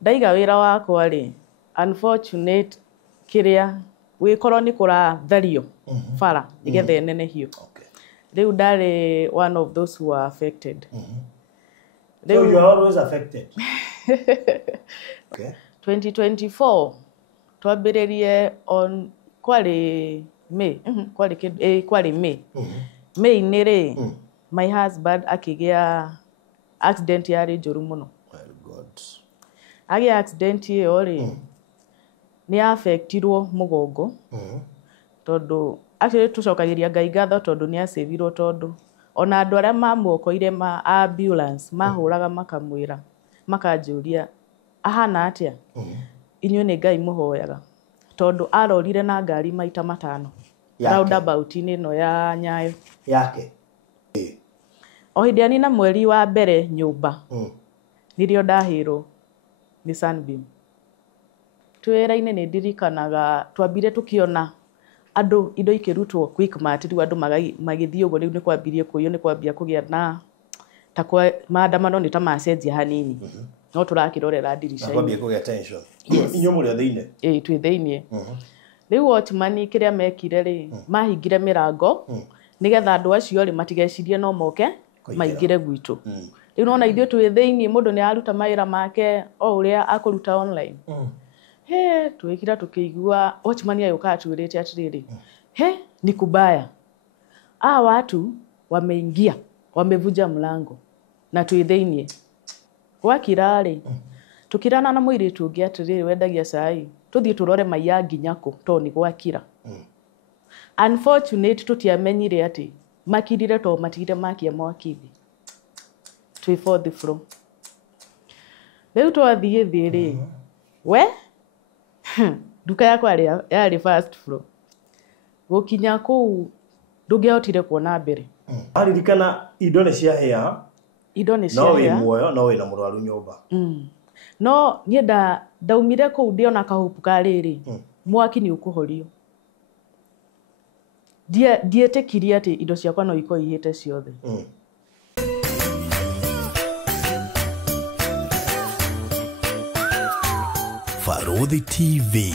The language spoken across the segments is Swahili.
ndaiga wira wakwa ri unfortunate kiria wikorwo ni kura thario fara nigethe nene hiyo. Riu ndari one of those who are affected. So you are always affected. Okay. 2024 twambiririe on kwari May kwari May. May ni ri my husband akigia accident yari njuru muno. Well, God. Agi accident iyo ri ni affectirwo mugongo. Tondu actually tucokagiria Ngai ngatho tondu ni asevirwo tondu ona andu aria mamuokoire ma ambulance mahuraga makamwira makanjuria ahana atia inyu ni Ngai muhoyaga tondu arorire na ngari maita matano roundabout ni no ya Nyayo yake o hindiani na mweri wa mbere nyumba nirio ndahiro ni Sunbeam twera-ini ni ndirikanaga twambire tukiona andu indo ikirutwo Quickmart riu andu magithii ugo riu ni kwambirie kuyo ni kwambia kugia na ta kwa maandamano ni ta macenjia hanini no turakirorera dirisha kwambie kugia tension inyo muri thiine twi thiine riu watchman kiria mekire ri mahingire mirango nigetha andu acio ri matigecirie no moke maingire gwitu riu nona ithio twi thiine mundu ni aruta maira make o uria akuruta online he tuikira tukigua watchman ayoka atwirite atiriri ni kubaya watu wameingia wamevuja mlango na tuitheinie wakirari tukirana na mwiri tungi atiriri wendagia sai tuthie turore maiya nginyako to ni gwakira unfortunate tutiamenyire ati makirire to matigire makia mwakithi twi for the floor riu twathie thiri we duka yakwa yari first floor gukinya ku ndungehotire kuona mbere aririkana indo ni cia hea no we muoyo no we na murwaru nyumba no nie ndaumire ku ndiona kahupu kariri mwaki ni ukuhorio dietekirie ati indo ciakwa no iko ihite ciothe Farodhi TV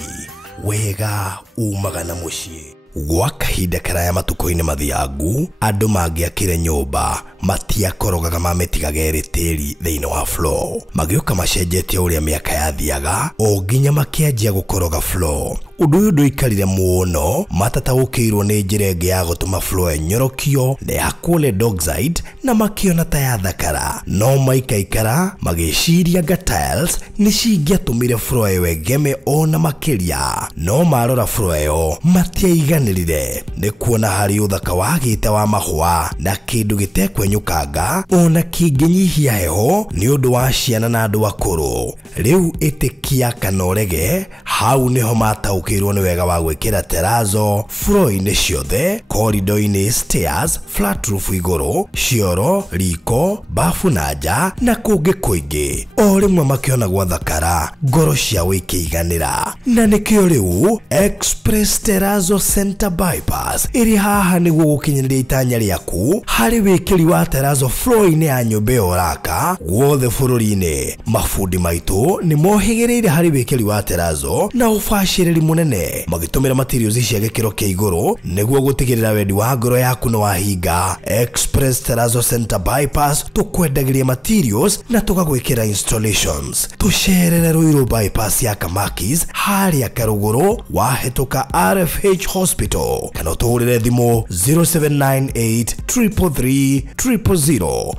wega umagana mucii gwa kahinda karaya matuko-ini mathiangu andu mangiakire nyumba matiakorogaga mametigage ritiri thiini wa floor magioka macenjetie uria miaka yathiaga o nginya makianjia gukoroga floor undu uyu nduikarire muno matataukirwo ni njira ingi ya gutuma floor enyorokio na ya kule Dockside na makiona ta ya thakara no maikaikara magiciria nga tiles ni cingiatumire floor iyo egeme ona makiria no marora floor iyo matiaiganirire ni kuona hari uthaka wagite wa mahua na kindu gitekwenyukanga ona kinginyihia heho ni undu wa ciana na andu akuru riu itikia kanorege hau niho mataukirwo ni wega wa gwikira terrazzo floor-ini ciothe corridor-ini stairs flat roof iguru cioro riko bafu na nja na kungi kuingi o rimwe makiona gwa thakara ngoro ciao ikiiganira na nikio riu Express Terrazzo Center Bypass iri haha niguo gukinyiriria itanya riaku hari wikiri wa terrazzo floor-ini ya nyumba oraka guothe bururi-ini mafundi maitu ni mohigiriire hari wikiri wa terrazzo na ufashiriri munene magitumira materials cia gikiro kia iguru niguo gutigirira wendi wa ngoro yaku no wahinga Express Terrazzo Center Bypass tukwendagiria materials na tugagwikira installations tucerere Ruiru bypass ya Kamakis haria Karuguru wahituka RFH Hospital kana utuhurire thimu 0798 333 000.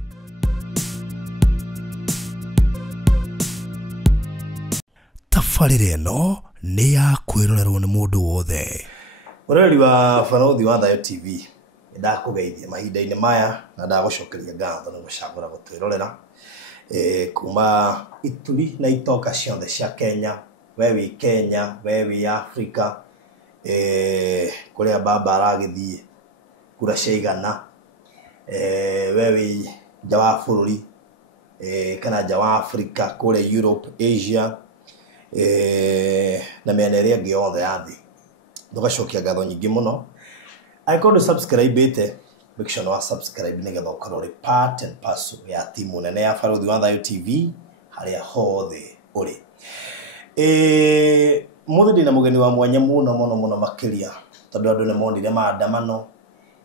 Tafarire no ni ya kwirorerwo ni mundu wothe. Ureri wa Farodhi wa Thayo TV ndakugeithia mahinda-ini maya na ndagucokeria ngatho ni gucagura gutwirorera kuma ituri na itoka ciothe cia Kenya we wi Kenya we wi Africa kuria baba aragithie kura ciigana we wi nja wa bururi kana nja wa Africa kuria Europe Asia na miena iria ingi yothe ya thi tugacokia ngatho nyingi muno aikondu subscribe ite make sure no subscribe nigetha ukorwo ri part and parcel ya timu nene ya Farodhi wa Thayo TV haria hothe uri muthidi na mugeni wa mwanya muno makiria tondu andu ne monire maandamano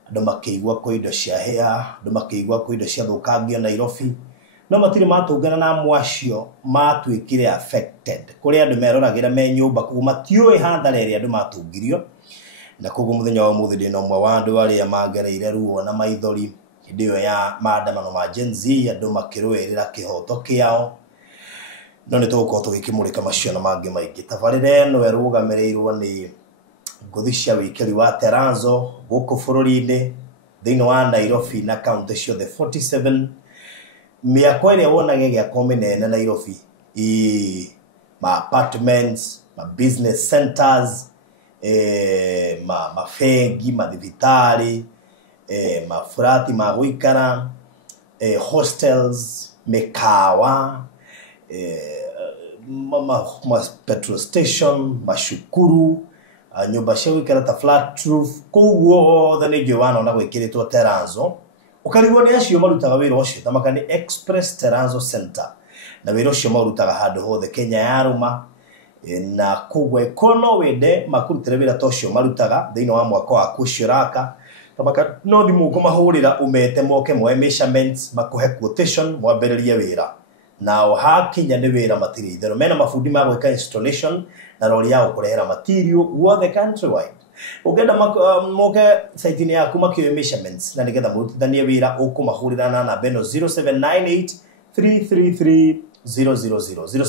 andu makiigwa ko indo cia hea andu makiigwa ko indo cia thukangio Nairobi no matire matungana na mwacio matwikire affected kuri andu meroragira me nyumba kuma tiwe hathara iri andu matungirio na koguo muthenya wa muthidi no mwe wa andu aria mangereire ruo na maithori ndio ya maandamano ma Gen Z andu makirwirira kihoto kiao no nituko tugikimurika macio na mangi maingi tabarire no erugamereirwo ni nguthi cia wikiri wa Teranzo guku bururi-ini thiini wa Nairobi na county cio the 47 miako ĩrĩa wonage gĩa komenene Nairobi ma apartments ma business centers ma fegi ma thibitari ma frati ma guikara hostels mekawa ma petrol station mashukuru nyumba cia guikara ta flat roof koguo thani Joana na gwikiritwo Teranzo ukarigwo ni acio marutaga wira ucio tamaka ni Express Teranzo Center na wira ucio marutaga handu hothe Kenya yaruma na koguo kono wende makurutire wira tocio marutaga thiini wa mwaka wa kushiraka tamaka no thimu kumahurira umete moke mwe measurements makuhe quotation mwambiririe wira na hakinya ni wira matiri thero mena mafundi ma gwika installation na roli yao kurehera material wothe countrywide ugenda moke site ni yaku makio measurements na nigetha murutithanie wira ukumahurira na beno 0798 333 000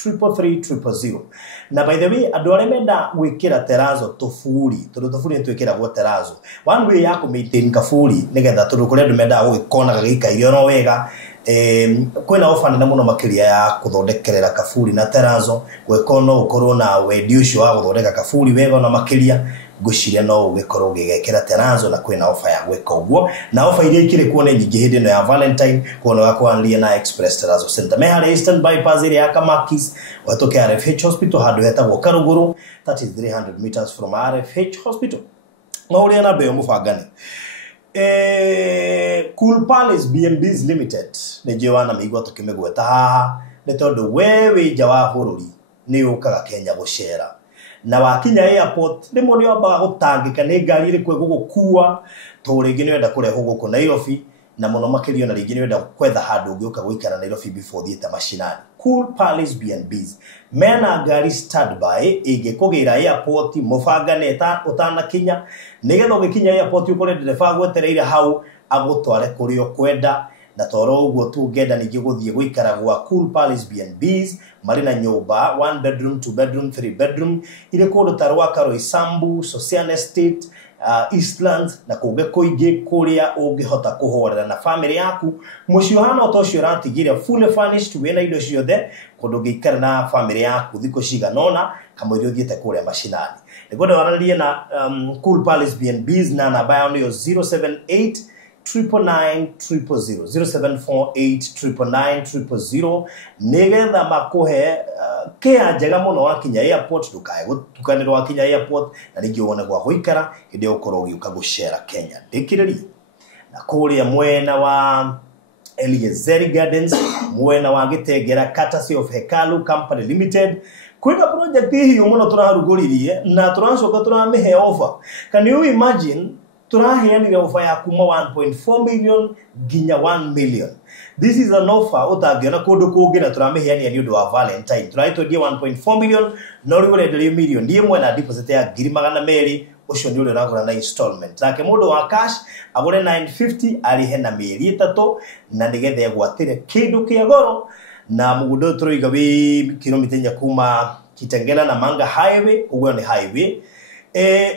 0798 na by the way andu aria menda gwikira Teranzo tofuri twikira gwo Teranzo one way ya ku maintain kafuri nigetha tondu kuria andu menda gwikona gagika irio no wega kwina offer na muno makiria ya kuthondekerera kafuri na Teranzo gwikono ukorwo na wendi ucio wa guthondeka kafuri wega na makiria guciria no ugikorwo ugigekera Teranzo na kwina offer ya gwika uguo na offer iria ikire kuona nyingi hindi no ya Valentine kuona wakwanlia na Express Teranzo Center me hali Eastern bypass area ya Kamakis watoke RFH Hospital hadu hetagwo Karuguru that is 300 meters from RFH Hospital mauri na beyo mufagani Cool Palace B&Bs Limited ni Joana migwa tukimegweta haha ni tondu wewe jawa bururi ni ukaga Kenya gucera na wakinya airport rimwe ni wambaga gutangika ni ngari iri kwe gugukua to ringi ni wenda kureho guku Nairobi na muno makirio na ringi ni wenda kwetha handu ungiuka guikara Nairobi before thieta mashinani Cool Palace B&Bs mena ngari standby ingikugira airport mufangane utana Kenya nigetha ugikinya airport ukore ndereba gwetereire hau agutware kurio kwenda na toro uguo tu ngenda ningi guthie guikara gwa Cool Palace B&Bs marina nyumba 1 bedroom 2 bedroom 3 bedroom ile kodo tarwa karo Isambu Social Estate Eastlands na kuge kuingi kuria ungihota kuhorera na family yaku mucio hana utocio ratigira fully furnished wena indo ciothe kodo gikara na family yaku thiko ciganona kama irio thiete kuria mashinani nigoda wararie na Cool Palace B&Bs na namba yao ni 078 999 0748999 nigetha makuhe kia njega muno wakinya airport dukae gutukanirwo wakinya airport na ningi wone gwa guikara hinde ukorwo ugiuka gushera Kenya ndikiririe na kuria mwena wa Eliezer Gardens mwena wa Gitengera courtesy of Hekalu Company Limited kwina project hii muno turaruguririe na turacoka turamihe offer can you imagine turaheanire offer ya kuma 1.4 million ginya 1 million this is an offer utangiona kundu kungi na turamiheania ni undu wa Valentine turaitodie 1.4 million no riurenderio million ndie mwe na deposit ya 200 ucio ni uri uragura na installment nake mundu wa cash agure 950 arihe na mieri 3 na nigethe gwatire kindu kia goro na mugundo turoiga wi kilomita nya kuma Kitengela na Manga highway ugwo ni highway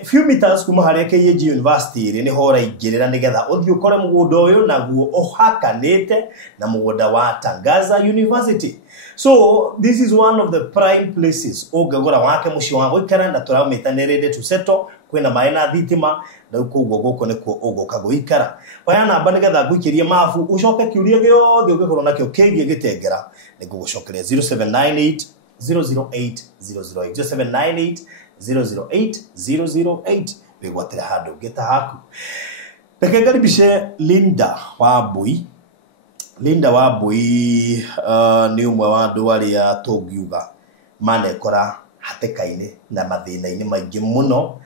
few meters kuma haria KAG University ni hora igirira nigetha uthio kore mugundo uyu naguo ohakanite na mugundo wa Tangaza University so this is one of the prime places ugagora wake mucio wa guikara na turametanirire to settle kwina maina thitima na ukugwo goko nikuo ugoka guikara bayana banigetha guikirie mafu ucoke kiurie giothe ugikorwo nakio KAG Gitengera nigugucokeria 0798 008 008 0798 008 wigwatira handu ngeta haku pekegaribishe Linda Wambui Linda Wambui ni umwe wa andu aria tungiuga manekora hatikaini na mathina-ini maingi muno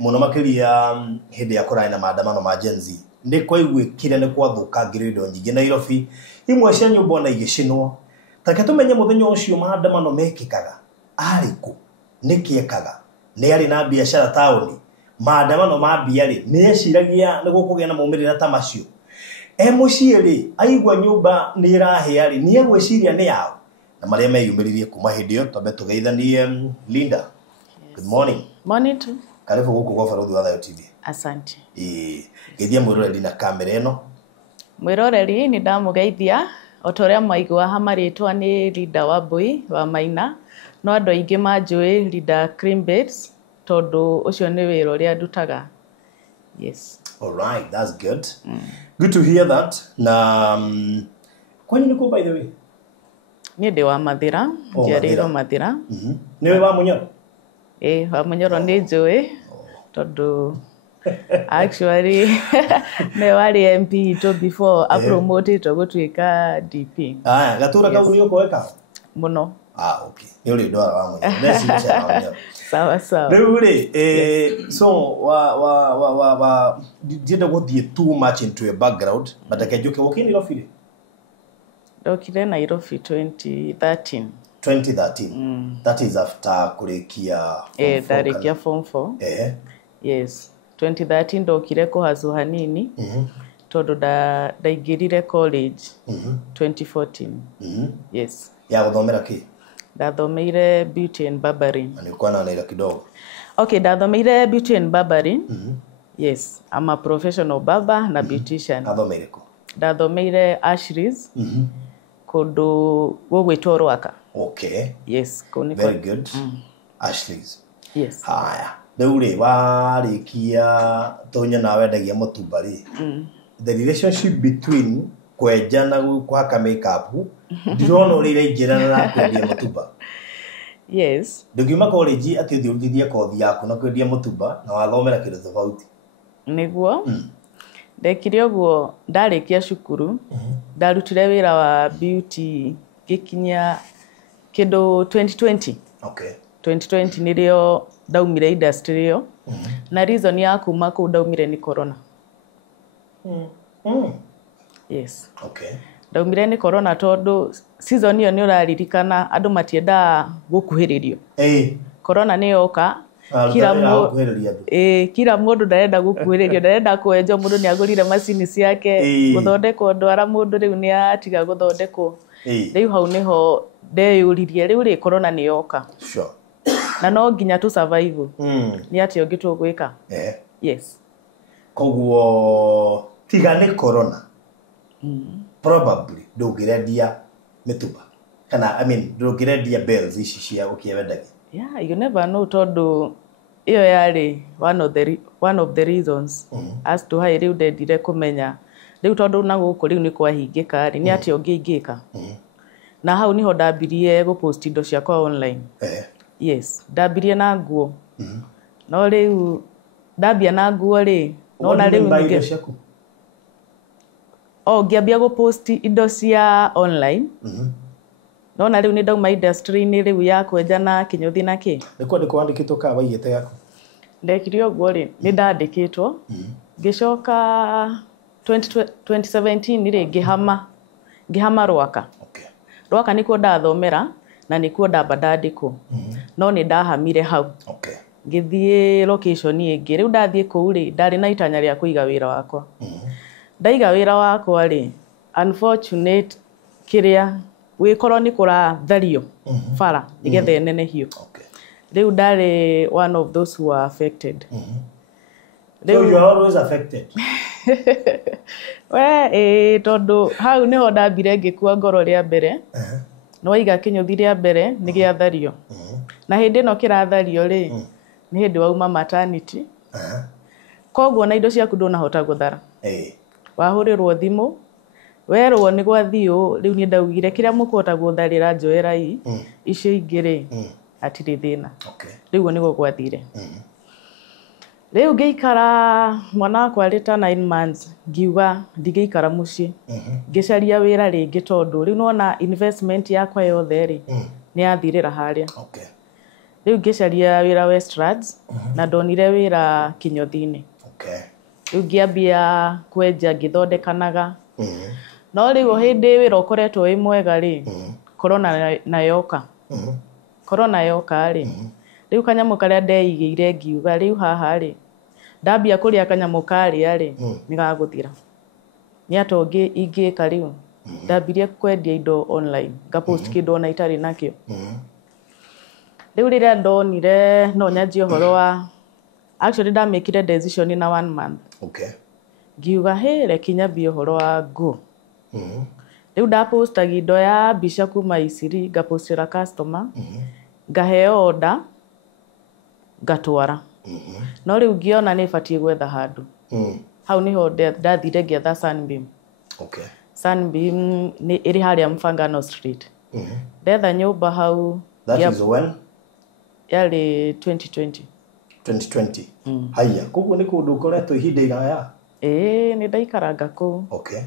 muno makiria hindi ya kurai na maandamano ma Gen Z ndi kwaiguikire ni kwathukangire indo nyingi Nairobi imwe cia nyumba na igicinwo take tumenye muthenya ucio maandamano mekikaga ariku nikiekaga ni ari na biashara tauni maandamano ma biari ni eciragia ni gukugia na maumirira ta macio muciiri aigwa nyumba ni irahe ari ni egwiciria ni yao na maria meyumiririe kuma hindi yo tobe tugeithanie Linda. Good morning. Morning too. Karibu guku kwa Barũthi wa Thayũ TV. Asante. Geithia mwiroreri na kamera ĩno. Mwiroreri ni ndamugeithia otoria maigwa hamaritwa ni Linda Wambui wa Maina no andu aingi manjui Linda Creambeds tondu ucio ni wira uria ndutaga. Yes. All right, that's good. Good to hear that. Na kwani niko by the way? Ni ndi wa Mathira, njiarĩirwo Mathira. Niwe wa Munyoro? Wa Munyoro ni njui tondu actually me wari MP to before a promoted to gutuika DP. Gatura kau ni ukoeka? Muno. Okay. Ni uri ndwara wa Munyoro. Nesi mcha wa Munyoro. Sawa sawa. Riu ri so wa did guthie too much into your background but akejuke wokini Nairobi. Dokire Nairobi 2013. 2013. That is after kurekia Darekia form 4. Yes. 2013 dokire kuhazu hanini. Tondu ndaingirire college 2014. Yes. Ya guthomera ki? Ndathomeire beauty and barbering. Ani uko na naira kidogo. Okay, ndathomeire beauty and barbering. Yes, I'm a professional barber na beautician. Athomeire ko? Ndathomeire Ashley's. Kundu gugwitwo Rwaka. Okay. Yes, kuni. Very good. Ashley's. Yes. Haya. Riu ri warikia tonya nawe ndagia mutumba ri. The relationship between kwenja na kuhaka makeup ndirona uri irengirana na kwendia mutumba. Yes. Ndugiuma college ati thiurithithia kothi yaku na kwendia mutumba na wathomera kindu tofauti. Niguo. Ndekire uguo ndarikia cukuru. Ndarutire wira wa beauty gikinya kindu 2020. Okay. 2020 nirio ndaumire industry yo. Na reason ya kuma ku ndaumire ni corona. Yes. Okay. Ndaumire ni corona tondu season iyo ni uraririkana andu matienda gukuhiririo. Corona ni yoka kila mundu ndarenda gukuhiririo, ndarenda kwenjo, mundu ni agurire macini ciake guthondekwo, ndwara mundu riu ni atiga guthondekwo. Riu hau niho ndeyuririe riu ri corona ni yoka. Sure. Na no nginya tu survive. Ni ati ongi tu gwika. Yes. Koguo tiga ni corona. Probably ndugirendia mitumba. Kana I mean ndugirendia bells ici cia ukiwendagia. Yeah, you never know tondu iyo yari one of the reasons as to why riu ndendire kumenya riu tondu na guku riu ni kwahingika ni ati ongiingika. Na hau niho ndambirie gupost indo ciakwa online. Yes, ndambirie na nguo. No riu ndambia na nguo ri no na riu ngi ngiambia gupost indo cia online. No na riu ni ndauma industry ni riu ya kwenja na kinyuthi na ki. Niko ndikandikitwo ka waiyete yako. Ndekire uguo ri ni ndandikitwo. Ngicoka 2017 ri ngihama Rwaka. Okay. Rwaka nikuo ndathomera na nikuo ndamba ndandikwo. No ni ndahamire hau. Okay. Ngithie location ingi riu ndathie ku ri ndari na itanya ria kuiga wira wakwa. Ndaiga wira wakwa ri unfortunate kiria wikorwo ni kurathario fara nigethe nenehio. Okay. Riu ndari one of those who are affected. So you are always affected. Tondu hau niho ndambire ngikua ngoro ria mbere. No waiga kinyuthi ria mbere ni giathario. Na hindi no kirathario ri ni hindi wauma maternity. Koguo na indo ciaku ndunahota guthara. Wahurirwo thimu werwo ni gwathiu riu ni ndaugire kiria mukuhota gutharira njoerai icio ingire atiri thina. Okay. Riu ni gwathire. Leo ngeikara mwana wakwa arĩ ta 9 months ngiuga ndigĩikara mũciĩ ngĩcaria wĩra rĩngĩ tondũ rĩu nona investment yakwa yothe rĩ nĩ yathirĩra harĩa. Okay. Rĩu ngĩcaria wĩra Westlands na ndonire wĩra Kinyothi-inĩ. Okay. Rĩu ngĩambia kwenja ngĩthondekanaga. No rĩu hĩndĩ wĩra ũkoretwo wĩ mwega rĩ corona na yoka. Corona yoka rĩ rĩu kanyamũ karĩa ndeigĩire ngiuga rĩu haha rĩ ndambia kũrĩa kanyamũ karĩa rĩ nĩ gagũthira. Nĩ atongi ingĩka rĩu ndambirie kwendia indo online ngapost kĩndũ ona itarĩ nakĩo. Rĩu rĩrĩa ndonire no nyanjie ũhoro wa actually ndamĩkire decision na 1 month. Okay. Ngiuga reke nyambie ũhoro wa nguo. Rĩu ndapostaga indo ya mbica kuma Isiri ngapostĩra customer ngaheo order ngatwara. No rĩu ngĩona nĩ batie gwetha handũ. Hau niho ndathire ngĩetha Sunbeam. Okay. Sunbeam nĩ ĩrĩ harĩa Mfangano Street. Ndetha nyũmba hau. That is when? Yarĩ 2020. 2020. Haya, koguo nĩ kũndũ ũkoretwo ihinda iraya? Nĩ ndaikaranga kũu. Okay.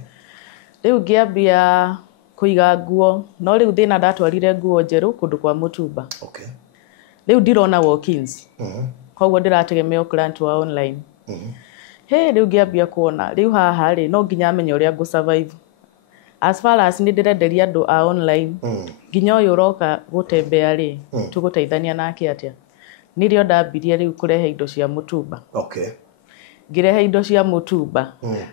Rĩu ngĩambia kũiga nguo, no rĩu thĩna ndatwarire nguo njerũ kũndũ kwa mũtumba. Okay. Rĩu ndirona walk-ins. Koguo ndĩrategemea client wa online. Rĩu ngĩambia kuona rĩu haha rĩ no nginya amenye ũrĩa ngũ survive. As far as nĩ ndĩrenderia andũ a online nginya ũyũ ũroka gũtembea rĩ tũgũteithania nake atĩa. Nĩrĩo ndambirie rĩu kũrehe indo cia mũtumba. Okay. Ngĩrehe indo cia mũtumba.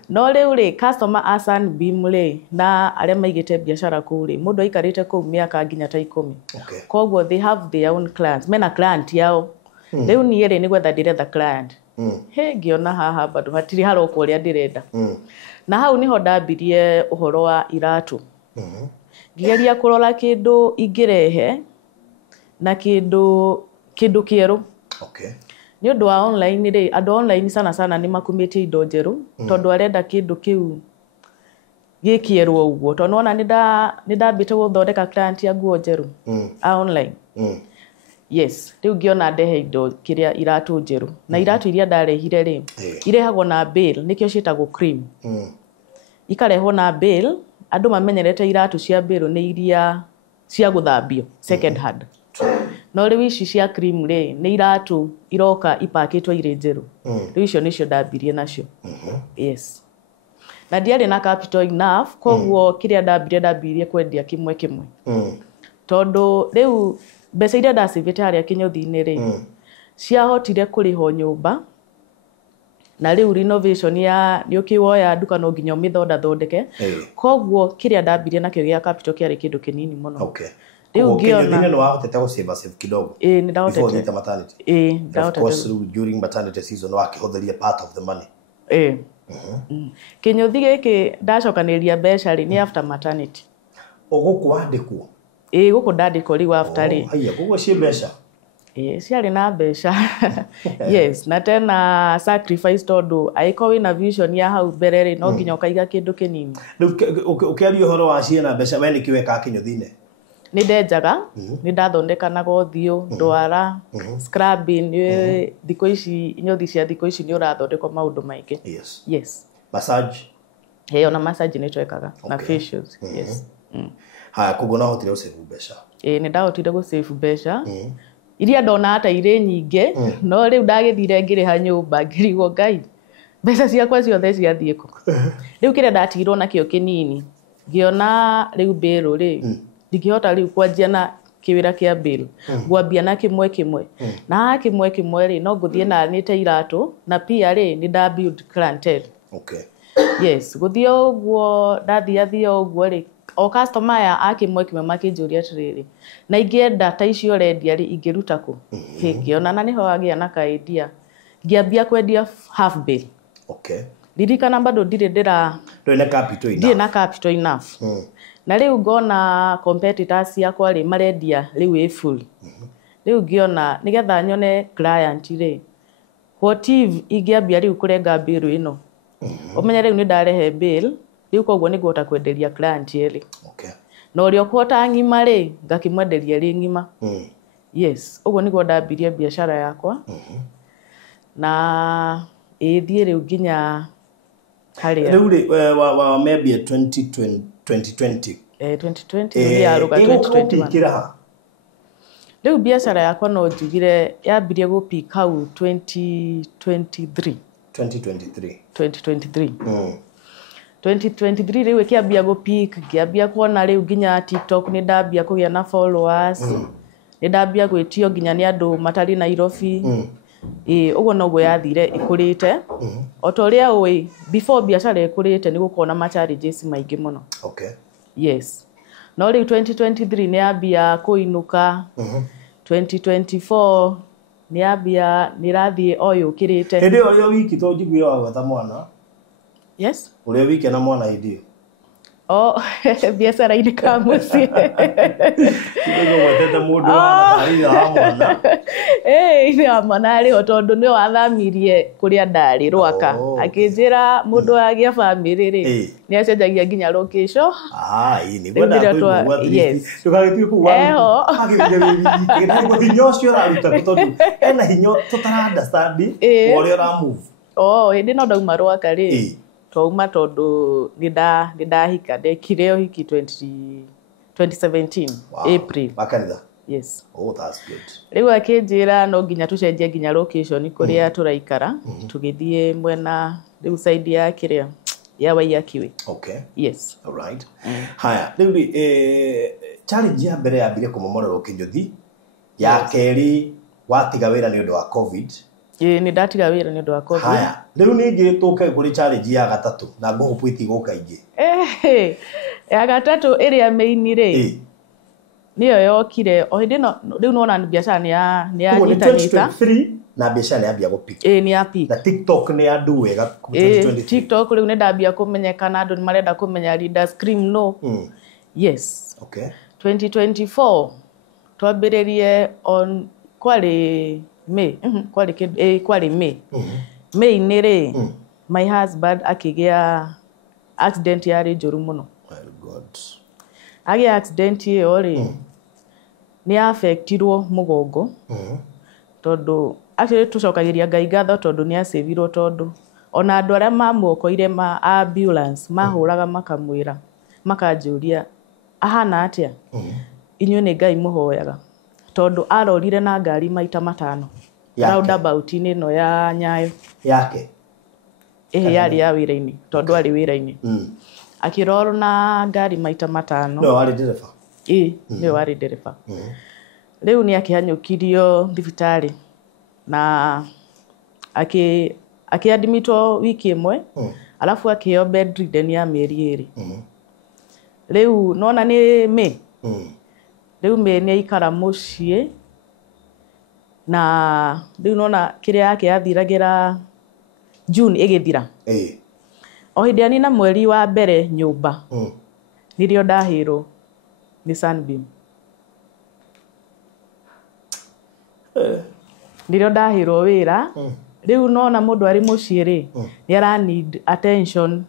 No rĩu rĩ customer a Sunbeam rĩ na arĩa maigĩte biacara kũu rĩ mũndũ aikarĩte kũu mĩaka nginya ta 10. Okay. Koguo they have their own clients. Mena client yao. Rĩu niĩ rĩ nĩ gwetha ndĩretha client. Ngĩona haha bado hatirĩ haroko ũrĩa ndĩrenda. Na hau niho ndambirie ũhoro wa iratũ. Ngĩgeria kũrora kĩndũ ingĩrehe na kĩndũ kĩerũ. Okay. Nĩ ũndũ wa online rĩ andũ online sana nĩ makumĩtie indo njerũ tondũ arenda kĩndũ kĩu gĩkĩerwo ũguo. Tondũ ona nĩ ndambĩte gũthondeka client ya nguo njerũ a online. Yes, rĩu ngĩona ndehe indo kĩrĩa iratũ njerũ. Na iratũ iria ndarehire rĩ irehagwo na bail nĩkĩo ciĩtagwo cream. Ikarehwo na bail andũ mamenyerete iratũ cia bail nĩ iria cia gũthambio second hand. No rĩu ici cia cream rĩ nĩ iratũ iroka ipakĩtwo irĩ njerũ. Rĩu icio nĩcio ndambirie nacio. Yes. Na ndiarĩ na capital enough koguo kĩrĩa ndambirie kwendia kĩmwe. Tondũ rĩu mbeca iria ndacivĩte harĩa Kinyothi-inĩ rĩ ciahotire kũrĩho nyũmba na rĩu renovation ya nĩ ũkĩwoya nduka no nginya ũmĩthondeke. Koguo kĩrĩa ndambirie nakĩo gĩa capital kĩarĩ kĩndũ kĩnini mũno. Okay. Rĩu ngĩona nĩ wahotete gũsave kidogo. Nĩ ndahotete. Before the maternity. Ndahotete. Of course during maternity season wakĩhũthĩria part of the money. Kinyothi gĩkĩ ndacokanĩrĩria mbeca rĩ nĩ after maternity. Gũkũ wandĩkwo? Gũkũ ndandĩkwo rĩu after rĩ. Haya, koguo ciĩ mbeca? Ciarĩ na mbeca. Yes, na tena sacrifice tondũ aĩkorwo wĩna vision ya hau mbere rĩ no nginya ũkaiga kĩndũ kĩnini. Ũkĩaria ũhoro wa ciĩna mbeca we nĩkĩ wekaga Kinyothi-inĩ? Nĩ ndenjaga, nĩ ndathondekanaga ũthiũ, ndwara, scrubbing, thikũ ici nyothi cia thikũ ici nĩ ũrathondekwo maũndũ maingĩ. Yes. Massage? Ona massage nĩ twekaga na facials. Yes. Haya, koguo no hotire gũsave mbeca? Nĩ ndahotire gũsave mbeca. Iria ndona ata irĩ nyingĩ, no rĩu ndagĩthire ngĩrĩha nyũmba ngĩrigwo Ngai. Mbeca ciakwa ciothe ciathiĩ kũ? Rĩu kĩrĩa ndatigirwo nakĩo kĩnini, ngĩona rĩu bill rĩ ndingĩhota rĩu kwanjia na kĩwĩra kĩa bill. Ngwambia na kĩmwe. Na kĩmwe rĩ no ngũthiĩ na nĩte iratũ na pia rĩ nĩ nda build clientele. Okay. Yes, gũthiĩ ũguo ndathiĩ ũguo rĩ o customer ya akĩmwe makĩnjũria atĩrĩrĩ na ingĩenda ta icio ũrendia rĩ ingĩruta kũ? Ngĩona na niho wagĩa na idea. Ngĩambia kwendia half bill. Okay. Ndirikana bado ndire na capital enough. Na rĩu ngona competitors yakwa rĩ marendia rĩu full. Rĩu ngĩona nĩgetha nyone client rĩ what if ingĩambia rĩu kũrenga bill ĩno. Ũmenye rĩu nĩ ndarehe bill rĩu koguo nĩ ngũhota kwenderia client yerĩ. Okay. Na ũrĩa ũkũhota ngima rĩ ngakĩmwenderia rĩ ngima. Yes, ũguo nĩguo ndambirie biacara yakwa. na thiĩ rĩu nginya harĩa rĩu rĩ wa maybe 2020 2020 nĩ yaruga 2021 rĩu biacara yakwa no njugire yambirie gũpeak hau 2023 rĩu ĩkĩambia gũpeak ngĩambia kuona rĩu nginya TikTok nĩ ndambia kũgĩa na followers nĩ ndambia gwĩtio nginya nĩ andũ matarĩ Nairobi ũguo noguo yathire ĩkũrĩte o ta ũrĩa ũĩ before biacara ĩkũrĩte nĩ gũkorwo na challenges maingĩ mũno yes no rĩu 2023 nĩ yambia kũinũka 2024 nĩ yambia nĩ rathiĩ o yũkĩrĩte hĩndĩ ĩyo ũrĩa wiki to njiguire wa gwetha mwana yes ũrĩa wiki na mwana hĩndĩ biacara-inĩ ka mũciĩ gwetete mũndũ wa tharia wa mwana nĩ wa mwana arĩho tondũ nĩ wathamirie kũrĩa ndarĩ Rwaka akĩnjĩra mũndũ wagĩa bamĩrĩ rĩ nĩ acenjagia nginya location ndũgagĩtuĩke kuga hinya ũcio ũraruta tondũ ena hinya tũtara-understand ũrĩa ũramove hĩndĩ no ndauma Rwaka rĩ twauma tondũ nĩ ndahika ndekire ũhiki 2017 April makanitha yes that's good rĩu akĩnjĩra no nginya tũcenjie nginya location kũrĩa tũraikara tũgĩthiĩ mwena rĩu side ya kĩrĩa ya Waiyakiwe yes alright haya rĩu challenge ya mbere yambire kũmomorerwo kĩnyũthi ya kerĩ watiga wĩra nĩ ũndũ wa covid nĩ ndatiga wĩra nĩ ũndũ wa covid haya rĩu ningĩ tũke kũrĩ challenge ya gatatũ na ngũhũpu itigũka ingĩ ya gatatũ ĩrĩa main rĩ nĩyo yokire o hĩndĩ ĩno rĩu nona biacara nĩ yanyitanĩta na biacara nĩ yambia gũpeak nĩ ya peak na TikTok nĩ andũ wega 2023 TikTok rĩu nĩ ndambia kũmenyekana andũ nĩ marenda kũmenya Leader Scream no yes 2024 twambĩrĩrie on kwarĩ May May-inĩ rĩ my husband akĩgĩa accident yarĩ njũru mũno agĩa accident ĩyo rĩ nĩ affectirwo mũgongo tondũ actually tũcokagĩria Ngai ngatho tondũ nĩ asavirwo tondũ ona andũ arĩa mamuokoire ma ambulance mahũraga makamwĩra makanjũria ahana atĩa inyuĩ nĩ Ngai mũhoyaga tondũ arorire na ngari maita 5 roundabout-inĩ ĩno ya Nyayo yake yarĩ ya wĩra-inĩ tondũ arĩ wĩra-inĩ akĩrorwo na ngari maita 5 no arĩ ndereba nĩwe warĩ ndereba rĩu nĩ akĩhanyũkirio thibitarĩ na akĩadmitwo wiki ĩmwe alafu akĩheo bed ridden ya mĩeri 2 rĩu nona nĩ May rĩu May nĩ aikara mũciĩ na rĩu nona kĩrĩa yake yathiragĩra June ĩgĩthira o hĩndĩ anina mweri wa mbere nyũmba nĩrĩo ndahĩrwo nĩ Sunbeam nĩrĩo ndahĩrwo wĩra rĩu nona mũndũ arĩ mũciĩ rĩ nĩ ara need attention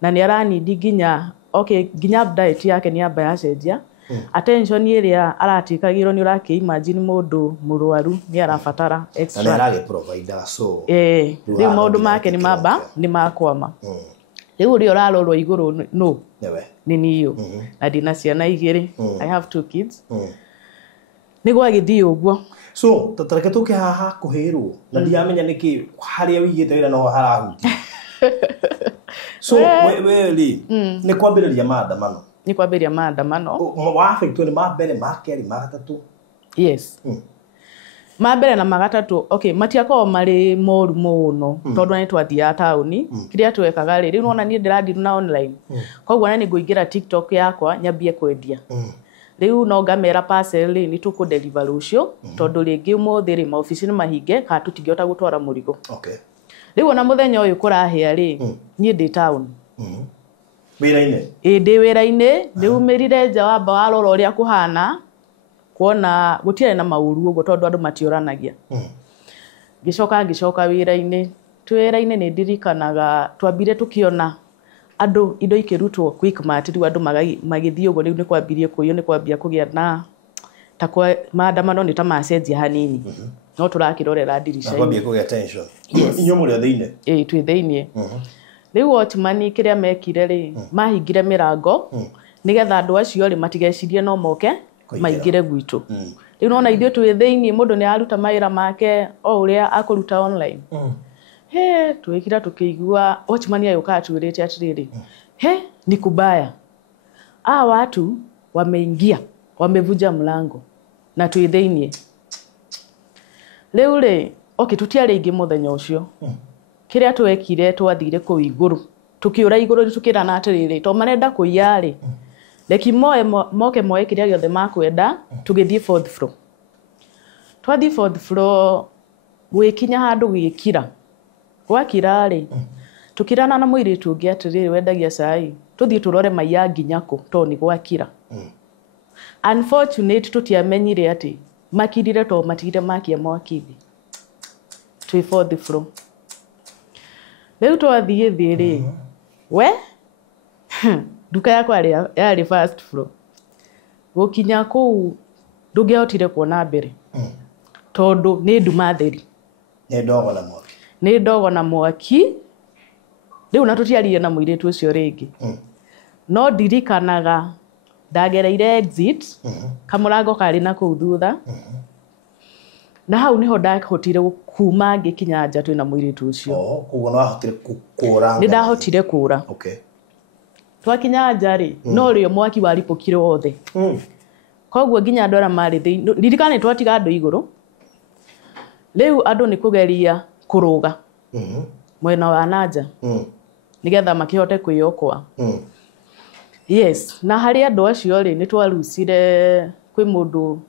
na nĩ ara need nginya nginya diet yake nĩ amba yacenjia attention ĩrĩa aratikagĩrwo nĩ ũrakĩ imagine mũndũ mũrwaru nĩ arabatara extra na arage provider so rĩu maũndũ make nĩ mamba nĩ makwama rĩu ũrĩa ũrarorwo igũrũ no nĩ niyo na ndina ciana igĩrĩ I have 2 kids nĩ gwagĩthiĩ ũguo so tatareke tũke haha kũhĩrwo na ndiamenya nĩkĩ harĩa wĩigĩte wĩra no harahuti so we nĩ kwambĩrĩria maandamano nĩ kwambĩrĩria maandamano wa affect nĩ mambere ma kerĩ ma gatatũ yes mambere na magatatũ matiakorwo marĩ moru mũno tondũ nĩ twathiaga taũni kĩrĩa twekaga rĩ rĩu nona niĩ ndĩrathiĩ na online koguo na nĩ ngũingĩra TikTok yakwa nyambie kwendia rĩu no ngamera parcel rĩ nĩ tũkũ-deliver rũciũ tondũ rĩngĩ ũmũthĩ rĩ maobici nĩ mahinge kana tũtingĩhota gũtwara mũrigo rĩu ona mũthenya ũyũ kũrahĩa rĩ niĩ ndĩ town wĩra-inĩ ndĩ wĩra-inĩ nĩumĩrire nja wamba warora ũrĩa kũhana kuona gũtirĩ na maũru ũguo tondũ andũ matioranagia ngĩcoka wĩra-inĩ twĩra-inĩ nĩ ndirikanaga twambire tũkĩona andũ indo ikĩrutwo Quickmart rĩu andũ magĩthiĩ ũguo rĩu nĩ kwambirie kũiywo nĩ kwambia kũgĩa na maandamano nĩ ta macenjia hanini no turakirorera dirisha nakwambia kugia tension inyo muri thiine twi thiine riu watchman kiria mekire ri mahingire mirango nigetha andu acio ri matigecirie no moke maingire gwitu riu nona ithio twi thiine mundu ni aruta maira make o uria akuruta online he twikira tukigua watchman ayuka atwirite atiriri he ni kubaya watu wameingia wamevuja mlango na twi thiine riu ri tutiari ingi muthenya ucio kiria twekire twathire ku iguru tukiura iguru tukirana atiriri to marenda kuiya ri leki moke moe kiria giothe makwenda tugithie 4th floor twathie 4th floor gwikinya handu gwikira gwakira ri tukirana na muiritu ungi atiriri wendagia cai tuthie turore maiya nginyako to ni gwakira unfortunate tutiamenyire ati makirire to matigire makia mwakithi twi 4th floor riu twathie thiri we duka yakwa yari 1st floor gukinya ku ndungehotire kuona mbere tondu ni nduma theri ni ndogo na mwaki riu na tutiarire na muiritu ucio ringi no ndirikanaga ndagereire exit kamurango kari na kuu thutha na hau niho ndahotire kuma ngikinya nja twina muiritu ucio kugo no ahotire kura ni ndahotire kura twakinya nja ri no rio mwaki waripokire wothe koguo nginya ndora mari thii ririkane twatiga andu iguru riu andu ni kugeria kuruga mwena wa nanja nigetha makihote kwiyokwa yes na hari andu acio ri ni twarucire kwi mundu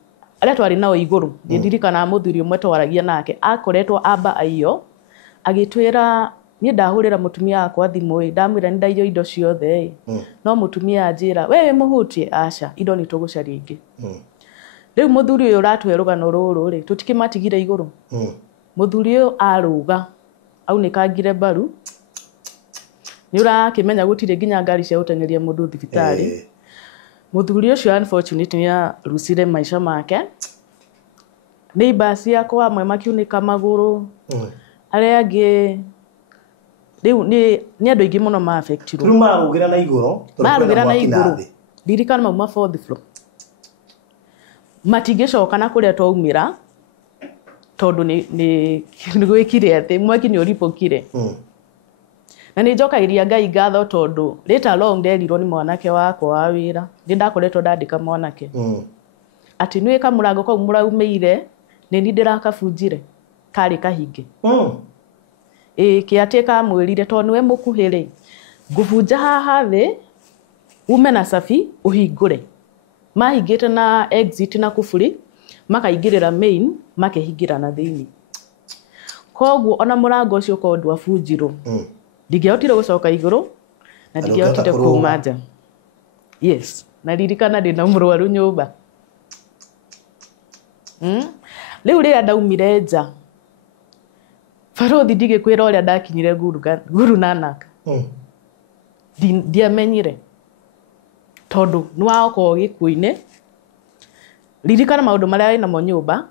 aria twari nao iguru ndirikana muthuri umwe twaragia nake akoretwo amba aiyo agitwira ni ndahurira mutumia akwa thimu ndamwira ni ndaiyo indo ciothe no mutumia anjira wewe muhutie aca indo ni tugucaria ingi riu muthuri uyu ratwe rugano ruru ri tutikimatigire iguru muthuri uyu aruga au nikangire baru ni urakimenya gutire nginya ngari cia utengeria mundu thibitari muthuri ucio unfortunately ya rusire maisha make ni basi yakwa amwe makiunika maguru aria angi riu ni andu ingi muno ma affectirwo riu marugira na iguru ndirikana mauma 4th floor matingicoka na kuria twaumira tondu ni gwikire ati mwaki ni uripokire na ni njokairia Ngai ngatho tondu later long nderirwo ni mwanake wakwa wa wira ndi ndakoretwo ndandika mwanake ati nwi kamurango kau muraumeire ni ni ndirakabunjire kari kahinge kiateka mwirire tondu we mukuhiri ngubunja haha thi ume na safi uhingure mahingite na exit na kufuri makaingirira main makehingira na thiini koguo ona murango ucio ko ndwa bunjiro ndigehotire gucoka iguru na ndigehotire kuma nja yes na ririkana ndina murwaru nyumba riu ria ndaumire nja Farothi ndigikwira uria ndakinyire Guru Nanak ndiamenyire tondu nwaoko gikuine ririkana maundu maria ari namo nyumba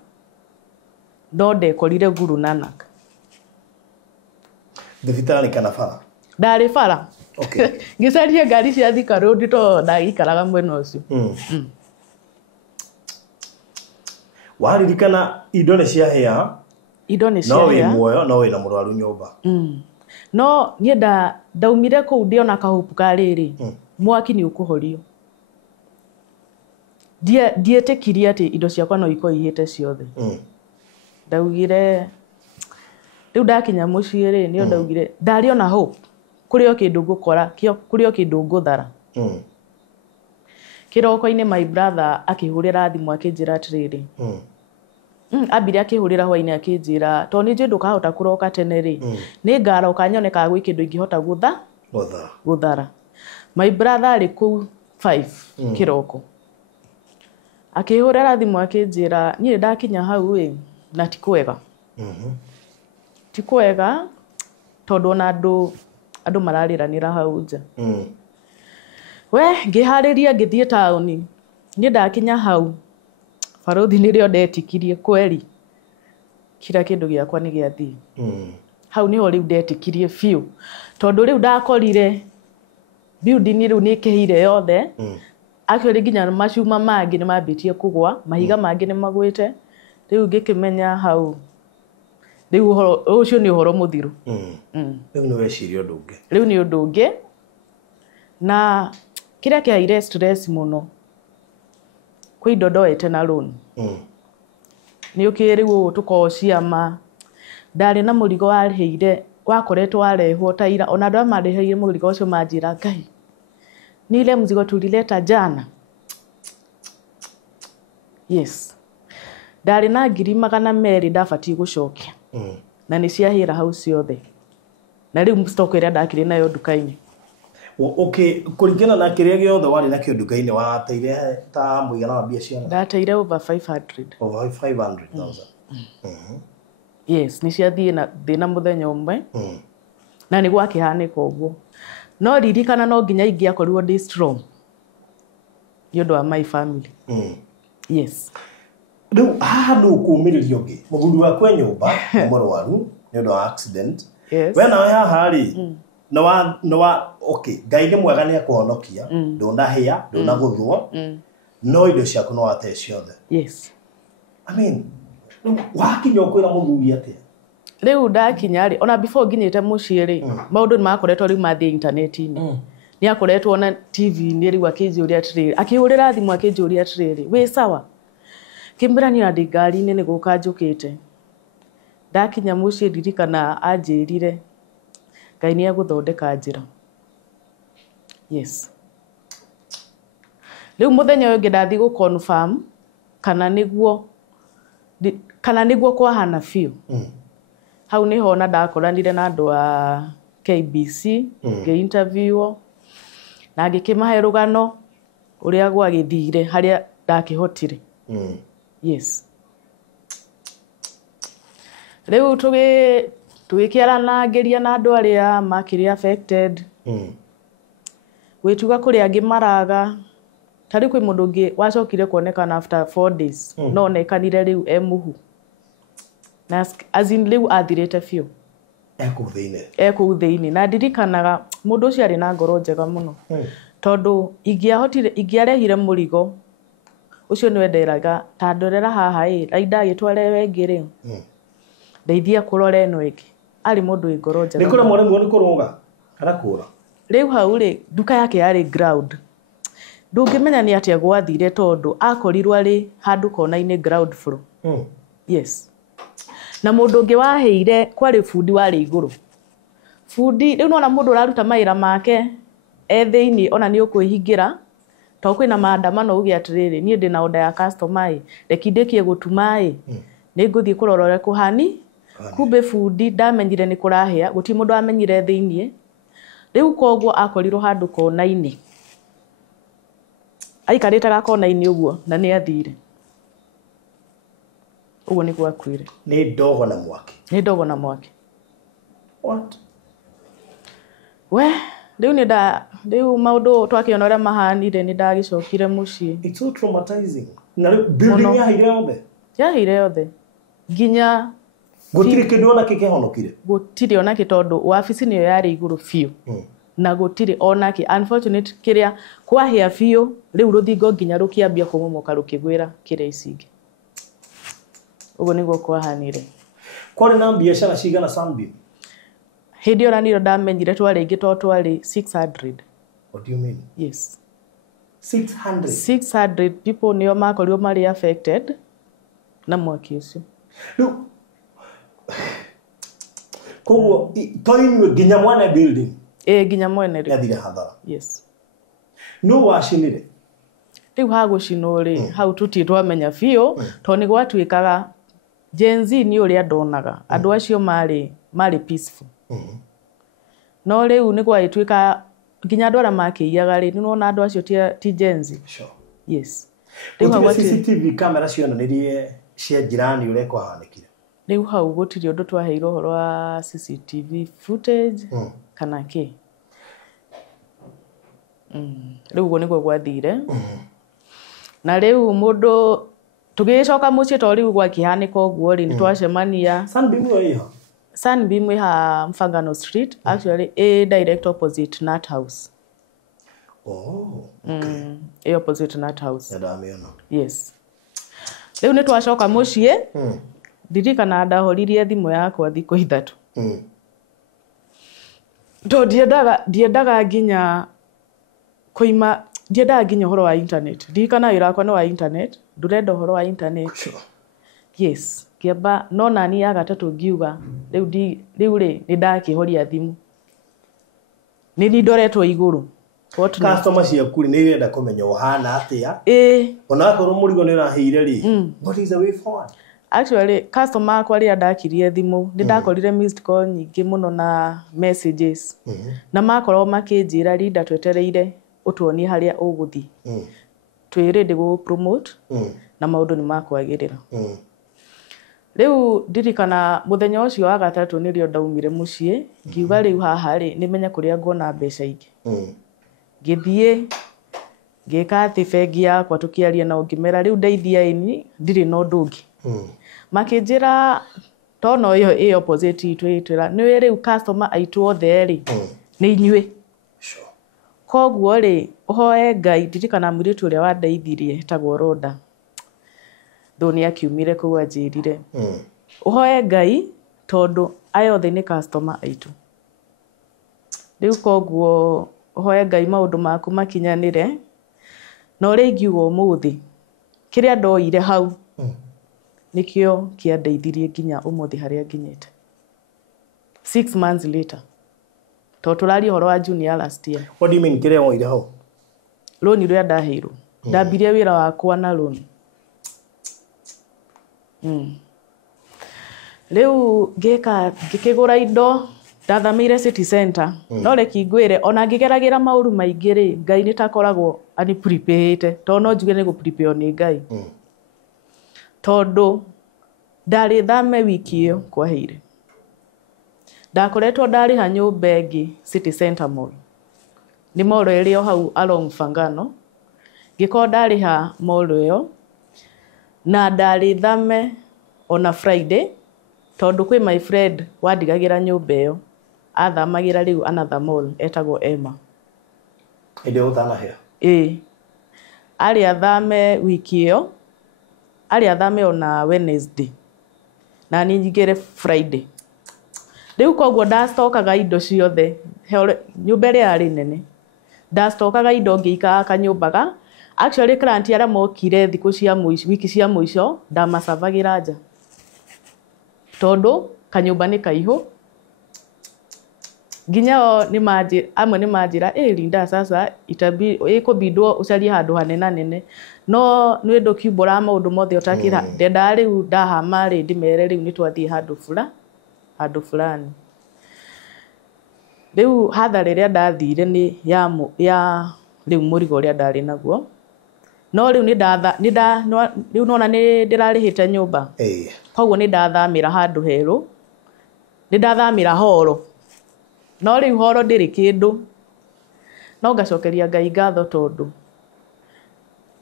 no ndekorire Guru Nanak thibitari kana bara ndari bara ngicaria ngari cia Thika Road to ndagikaraga mwena ucio waririkana indo ni ciahia indo ni ciahia no wi muoyo no wi na murwaru nyumba no nie ndaumire kuu ndiona kahupu kariri mwaki ni ukuhorio ndietikirie ati indo ciakwa no iko ihite ciothe ndaugire riu ndakinya mucii ri ni ndaugire ndariona hope kuri o kindu ngukora kuri o kindu nguthara kiroko-ini my brother akihurira thimu akinjira atiriri ambire akihurira hwaini akinjira to ni njindu kahota kuroka tene ri ni ngaroka nyone ka gwi kindu ingihota guthara my brother ari ku 5 kiroko akihurira thimu akinjira ni ndakinya hau wi na tikwega tikwega tondu na andu marariranira hau nja we ngihariria ngithie tauni ni ndakinya hau Farothi nirio ndetikirie kweri kira kindu giakwa ni giathii hau niho riu ndetikirie fiu tondu riu ndakorire building riu ni kehire yothe actually ginya macuma mangi ni mambitie kugwa mahiga mangi ni magwite riu ngikimenya hau riu ucio ni uhoro muthiru riu ni weciria undu ungi riu ni undu ungi na kira kiaire stress muno kwi indo ndoete na loan ni ukiri riu tukociama ndari na murigo warihire wakoretwo warehwo taira ona andu amarihire murigo ucio manjira Ngai ni ile mzigo tulileta jana yes ndari na 200,000 ndabati gucokia na ni ciahira hau ciothe na riu stock ira ndakire nayo dukaini okay kuringana na kiria giothe wari na kio dukaini wa teire ta muigana wa bia ciana ndateire over 500,000 yes ni ciathie na thina muthenya umwe na ni gwakihanika uguo no ririkana no nginya ingi akorirwo ndi strong yodo wa my family yes riu no kumiririo ngi muthuri wa kwe nyumba murwaru yodo wa accident yes we nawe haha ri no wa okay Ngai ni mwega ni akuhonokia ndunahia ndunaguthwo no indo ciaku no wate ciothe yes I mean wakinya kwira muthuri atia riu ndakinya ri ona before nginyite mucii ri maundu ni makoretwo riu mathie internet-ini ni akoretwo na TV ni riu akinjuria atiriri akihurira thimu akinjuria atiriri wi sawa kimbirani andi ngari-ini ni guka njukite ndakinya mucii ndirikana anjirire Ngai ni aguthondeka njira yes riu muthenya uyu ngidathi gu confirm kana niguo kwahana fiu hau ni hona ndakoranire na andu a KBC nge interview na ngikimahe rugano uria gwagithire haria ndakihotire yes riu tugikiaranangiria na andu aria makiri affected wituga kuri angi maraga tari kwi mundu ngi wacokire kuonekana after 4 days no nekanire riu emuhu na as in riu athirite fiu eko thiini na ndirikanaga mundu ucio ari na ngoro njega muno tondu ingiarehire murigo ucio ni wenderaga ta ndorera haha ndagitware wengi ri ndeithia kurora eno iki ari mundu wi ngoro njega ni kura mwaremwo ni kuruga kana kura riu hau ri duka yake yari ground ndungimenya ni atia gwathire tondu akorirwo ari handu kona-ini ground floor yes na mundu ungi waheire kwari fundi wari iguru fundi riu nona mundu uraruta maira make thiini ona ni ukwihingira to kwina maandamano ugi atiriri ni ndina order ya customer rekindikie gutuma ni nguthie kurorore kuhani kumbe fundi ndamenyire ni kurahia guti mundu amenyire thiini riu koguo akorirwo handu kona-ini aikaritaga kona-ini uguo na ni athire uguo ni gwakwire ni ndogo na mwaki what we riu maundu twakiona uria mahanire ni ndagicokire mucii it's so traumatizing na building yahire yothe nginya gutiri kindu ona kikihonokire gutiri ona kitondu wabici niyo yari iguru fiu na gutiri ona ki unfortunate kiria kwahia fiu riu ruthingo nginya rukiambia kumumoka rukigwira kiria icingi uguo niguo kwahanire kwari na biashara cigana Sunbeam hindi ora niro ndamenyire twari ingi twari 600 what do you mean yes 600 people nio makorirwo mari affected na mwaki ucio koguo toinywe nginya mwana building nginya mwene ri yathire hathara yes no washinire riu hagucinwo ri hau tutitwamenya biu to ni gwatuikaga Gen Z ni uria ndonaga andu acio mari peaceful no riu ni gwatuika nginya andu aria makiiyaga ri nona andu acio ti Gen Z sure yes riu CCTV camera cionanirie cia jirani uria kwahanikire riu hau gutiri undu twaheirwo horo wa CCTV footage kana ki riu go niguo gwathire na riu mundu tugicoka mucii to riu gwa kihanika uguo ri nitwacemania Sunbeam yo iho Sunbeam ha Mfangano Street actually a direct opposite Nut House. A opposite Nut House. Ndamiona. Yes. Riu nitwacoka mucii ndirikana ndahoririe thimu yakwa thikũ 3. To ndiendaga nginya kuima ndiendaga nginya horo wa internet. Ndirikana wĩra wakwa nĩ wa internet, ndurenda horo wa internet. Yes, kiamba no nani ya gatatũ ngiuga riu ri nindakĩhoria thimu. Nĩ ndoretwo igũrũ. Customer ciaku nĩ irenda kũmenya ũhana atĩa. Ona korwo mũrigo nĩ ũraheire ri. What is the way forward? Actually, customer akwa rĩrĩa ndakirie thimũ, nĩ ndakorire missed call nyingĩ mũno na messages. Na makorwo makĩnjĩra rinda twetereire ũtuonie harĩa ũgũthi. Twĩ ready go promote na maũndũ nĩ makwagĩrĩra. Rĩu ndirikana mũthenya ũcio wa gatatũ nĩrĩo ndaumire mũciĩ, ngiuga rĩu haha rĩ nĩmenye kũrĩa nguona mbeca ingĩ. Ngĩthiĩ ngĩka atĩ bengi yakwa tũkĩaria na ngĩmera rĩu ndeithiaini ndirĩ na ũndũ ũngĩ. Makĩnjĩra tono ĩyo opposite itwĩtĩra nĩ rĩu customer aitũ othe rĩ nĩ inyuĩ. Koguo rĩ ũhoe Ngai ndirikana mũirĩtu ũrĩa wandeithirie etagwo Roda. Thoni akiumire kũu anjĩrire. Ũhoe Ngai tondũ aya othe nĩ customer aitũ. Rĩu koguo ũhoe Ngai maũndũ maku makinyanĩre. Na ũrĩa ingiuga ũmũthĩ kĩrĩa ndoire hau nikio kĩandeithirie nginya ũmũthĩ harĩa nginyĩte. 6 months later. To tũrari horo wa junior last year. What do you mean kĩrĩa woire hau? Loan rĩa ndaheirwo. Ndambirie wĩra wakwa na loan. Rĩu ngĩkĩgũra indo ndathamĩire city center. No reki ngwĩre ona ngĩgeragĩra maũru maingĩ rĩ Ngai nĩ takoragwo ani prepare to no njuge nĩ gũ prepare nĩ Ngai. Tondũ ndarĩ thame wiki ĩyo kwaheire. Ndakoretwo ndarĩha nyũmba ĩngĩ City Center Mall. Nĩ mall ĩrĩa hau along Mfangano. Ngĩkorwo ndarĩha mall ĩyo na ndarĩ thame on a Friday tondũ kwĩ my friend wandigagĩra nyũmba ĩyo athamagĩra rĩu another mall etagwo Emma. Ĩndĩ ũtanahĩa? Arĩ athame wiki ĩyo. Arĩ athame ona Wednesday. Na niĩ nyingĩre Friday. Rĩu koguo ndastokaga indo ciothe. Nyũmba ĩrĩa yarĩ nene. Ndastokaga indo ngĩikaga kanyũmbaga. Actually client arĩa mokire thikũ cia mũico wiki cia mũico ndamacabagĩra nja. Tondũ kanyũmba nĩ kaihũ. Nginya amwe nĩ manjĩra Linda sasa ikũbindwo ũcarie handũ hanene. No nĩ ndũkiumbũra maũndũ mothe ũtakĩra. Ndenda rĩu ndahama rĩ ndĩmere rĩu nĩtwathiĩ handũ fulani. Rĩu hathara ĩrĩa ndathire nĩ ya rĩu mũrigo ũrĩa ndarĩ naguo. No rĩu rĩu nona nĩ ndĩrarĩhĩte nyũmba. Koguo nĩ ndathamĩra handũ herũ. Nĩ ndathamĩra horo. No rĩu horo ndĩrĩ kĩndũ. No ngacokeria Ngai ngatho tondũ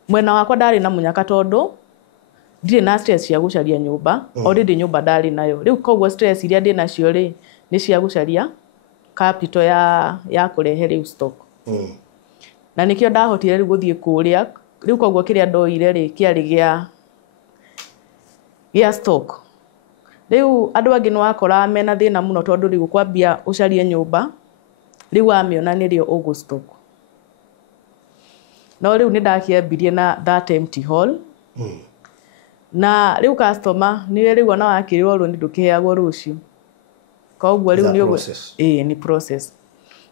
mwena wakwa ndarĩ na mũnyaka tondũ ndirĩ na stress cia gũcaria nyũmba. Already nyũmba ndarĩ nayo. Rĩu koguo stress iria ndĩ nacio rĩ nĩ cia gũcaria capital ya kũrehe rĩu stock. Na nĩkĩo ndahotire rĩu gũthiĩ kũrĩa. Rĩu koguo kĩrĩa ndoire rĩ kĩarĩ gĩa stock. Rĩu andũ angĩ nĩ wakora mena thĩna mũno tondũ rĩu kwambia ũcarie nyũmba. Rĩu wamĩona nĩrĩo ũgũ stock. No rĩu nĩ ndakĩambirie na that empty hall. Na rĩu customer nĩ rĩu ona wakĩrĩrwo rũni ndũkĩheagwo rũciũ. Koguo rĩu nĩ process.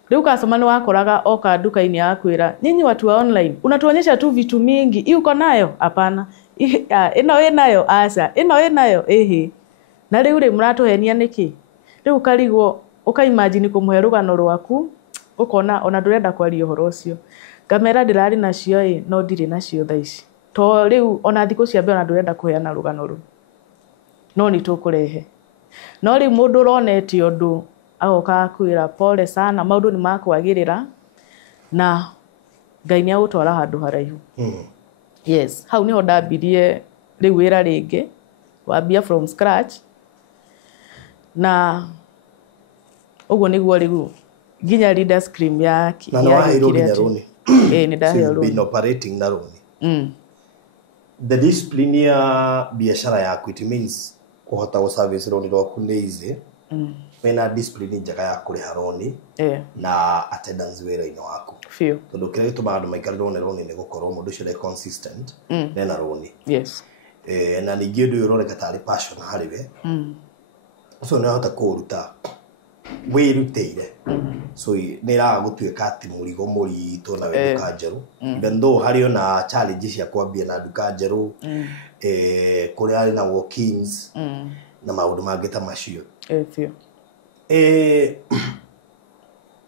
Rĩu customer nĩ wakoraga oka duka-inĩ akwĩra nyinyi watu wa online unatuonyesha tu vitu mingi. Hii uko nayo? Hapana. Ĩno ĩnayo? Aca. Ĩno ĩnayo? Ĩhĩ. Na rĩu rĩ mũratũhenia nĩkĩ? Rĩu karigwo ũkaimagine kũmũhe rũgano rwaku ũkona ona ndũrenda kwaria ũhoro ũcio. Ngamera ndĩrarĩ nacio no ndirĩ nacio thaa ici. To rĩu ona thikũ cia mbere ona ndũrenda kũheana rũgano rũu. No nĩ tũkũrehe. No rĩu mũndũ ũronete ũndũ agoka kwĩra pole sana maũndũ nĩ makwagĩrĩra na Ngai nĩ agũtwara handũ haraihu. Yes, hau niho ndambirie rĩu wĩra rĩngĩ wambia from scratch na ũguo nĩguo rĩu nginya leader scream ya na no waheirwo nginya rũni nĩ ndaheo been operating na rũni the discipline ya biashara yaku it means kuhota go service rũni rwaku nĩ easy wena discipline njega ya kũrĩha rũni na attendance wĩra-inĩ waku tondũ kĩrĩa gĩtũmaga andũ maikarĩrwo nĩ rũni nĩ gũkorwo mũndũ ũcio nĩ consistent na rũni na ningĩ ũndũ ũyũ ũroneka tarĩ passion harĩ we ũcio nĩ ahota kũũruta wĩrutĩire so nĩ ĩraga gũtuĩka atĩ mũrigo mũritũ na we nduka njerũ even though harĩ ona challenge cia kwambia na nduka njerũ kũrĩa arĩ na walk-ins na maũndũ mangĩ ta macio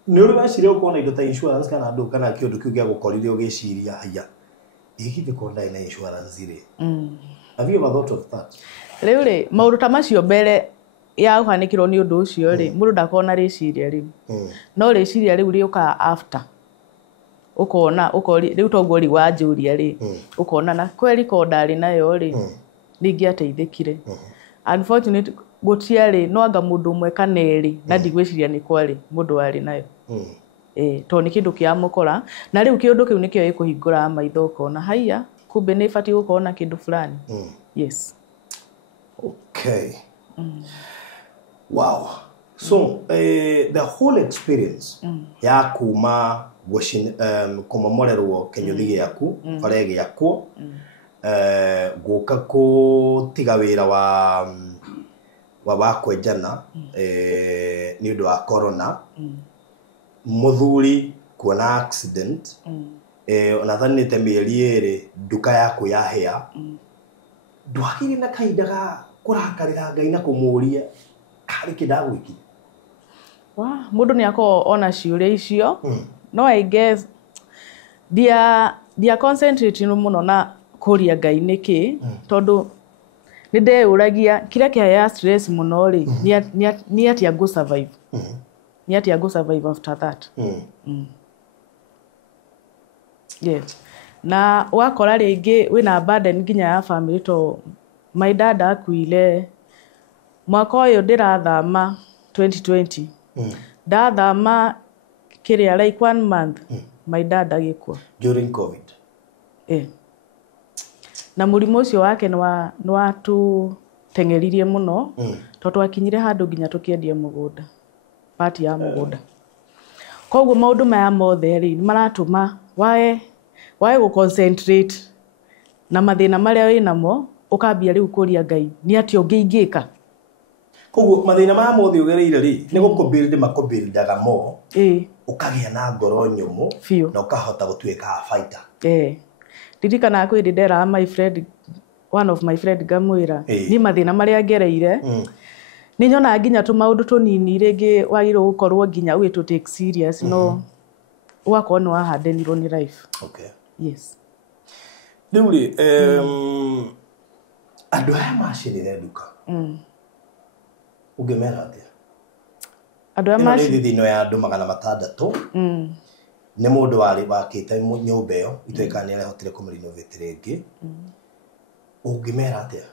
nĩ ũrĩ weciria ũkorwo na indo ta insurance kana andũ kana kĩũndũ kĩu gĩa gũkorire ũgĩciria haya ingĩkorwo ndarĩ na insurance rĩ have you ever thought of that rĩu rĩ maũndũ ta macio mbere ya ũhanĩkĩrwo nĩ ũndũ ũcio rĩ mũndũ ndakorwo na rĩciria rĩu no rĩciria rĩu rĩũkaga after ũkona rĩu toguo rĩ wanjũria rĩ ũkona na kweri ko ndarĩ nayo rĩ ningĩateithĩkire unfortunately gũtiarĩ no anga mũndũ ũmwe kana erĩ na ndigwĩciria nĩ kwarĩ mũndũ warĩ nayo to nĩ kĩndũ kĩamũkora na rĩu kĩũndũ kĩu nĩkĩo gĩkũhingũra maitho ũkona haiya kumbe nĩ batiĩ gũkorwo na kĩndũ fulani yes okay wow so the whole experience ya kuma kũmomorerwo kĩnyũthi gĩaku bare gĩakwo gũka gũtiga wĩra wa kwenjana nĩ ũndũ wa corona mũthuri kuona accident ona thanĩte mĩeri ĩrĩ nduka yaku yahĩa ndwagĩire na kahinda ga kũrakarĩra Ngai na kũmũũria karĩ kĩndagwĩkire mũndũ nĩ akorwo ona ciũria icio no I guess dia concentrate mũno na kũria Ngai nĩkĩ tondũ nĩ ndeyũragia kĩrĩa kĩahea stress mũno rĩ nĩ atĩa ngũ survive nĩ atĩa ngũ survive after that yes na wakora rĩngĩ wĩna burden nginya ya family to my dad akuire mwaka ũyũ ndĩrathama 2020 ndathama kĩrĩa like 1 month my dad agĩkua during covid na mũrimũ ũcio wake nĩ watũteng'eririe mũno tondũ twakinyire handũ nginya tũkĩendia mũgũnda pati ya mũgũnda koguo maũndũ maya mothe rĩ nĩ maratũma wae gũ-concentrate na mathĩna marĩa wĩ namo ũkambia rĩu kũria Ngai nĩ atĩ ũngĩingĩka koguo mathĩna maya mothe ũgereire rĩ nĩ gũkũbuild makũbuildaga mo ũkagĩa na ngoro nyũmũ na ũkahota gũtuĩka fighter ririkana kwĩ ndera my friend one of my friend ngamwĩra ni mathĩna marĩa ngereire nĩ nyona nginya tũmaũndũ tũnini rĩngĩ wagĩrĩirwo gũkorwo nginya ũgĩtũ take serious no ũgakorwo nĩ wahandenirwo nĩ life yes rĩu rĩ andũ aya macinire nduka ũngĩmera atĩa andũ aya macinire thĩinĩ ya andũ 600 nĩ mũndũ warĩ wakĩte nyũmba ĩyo ituĩka nĩ arahotire kũmĩrenovate rĩngĩ ũngĩmera atĩa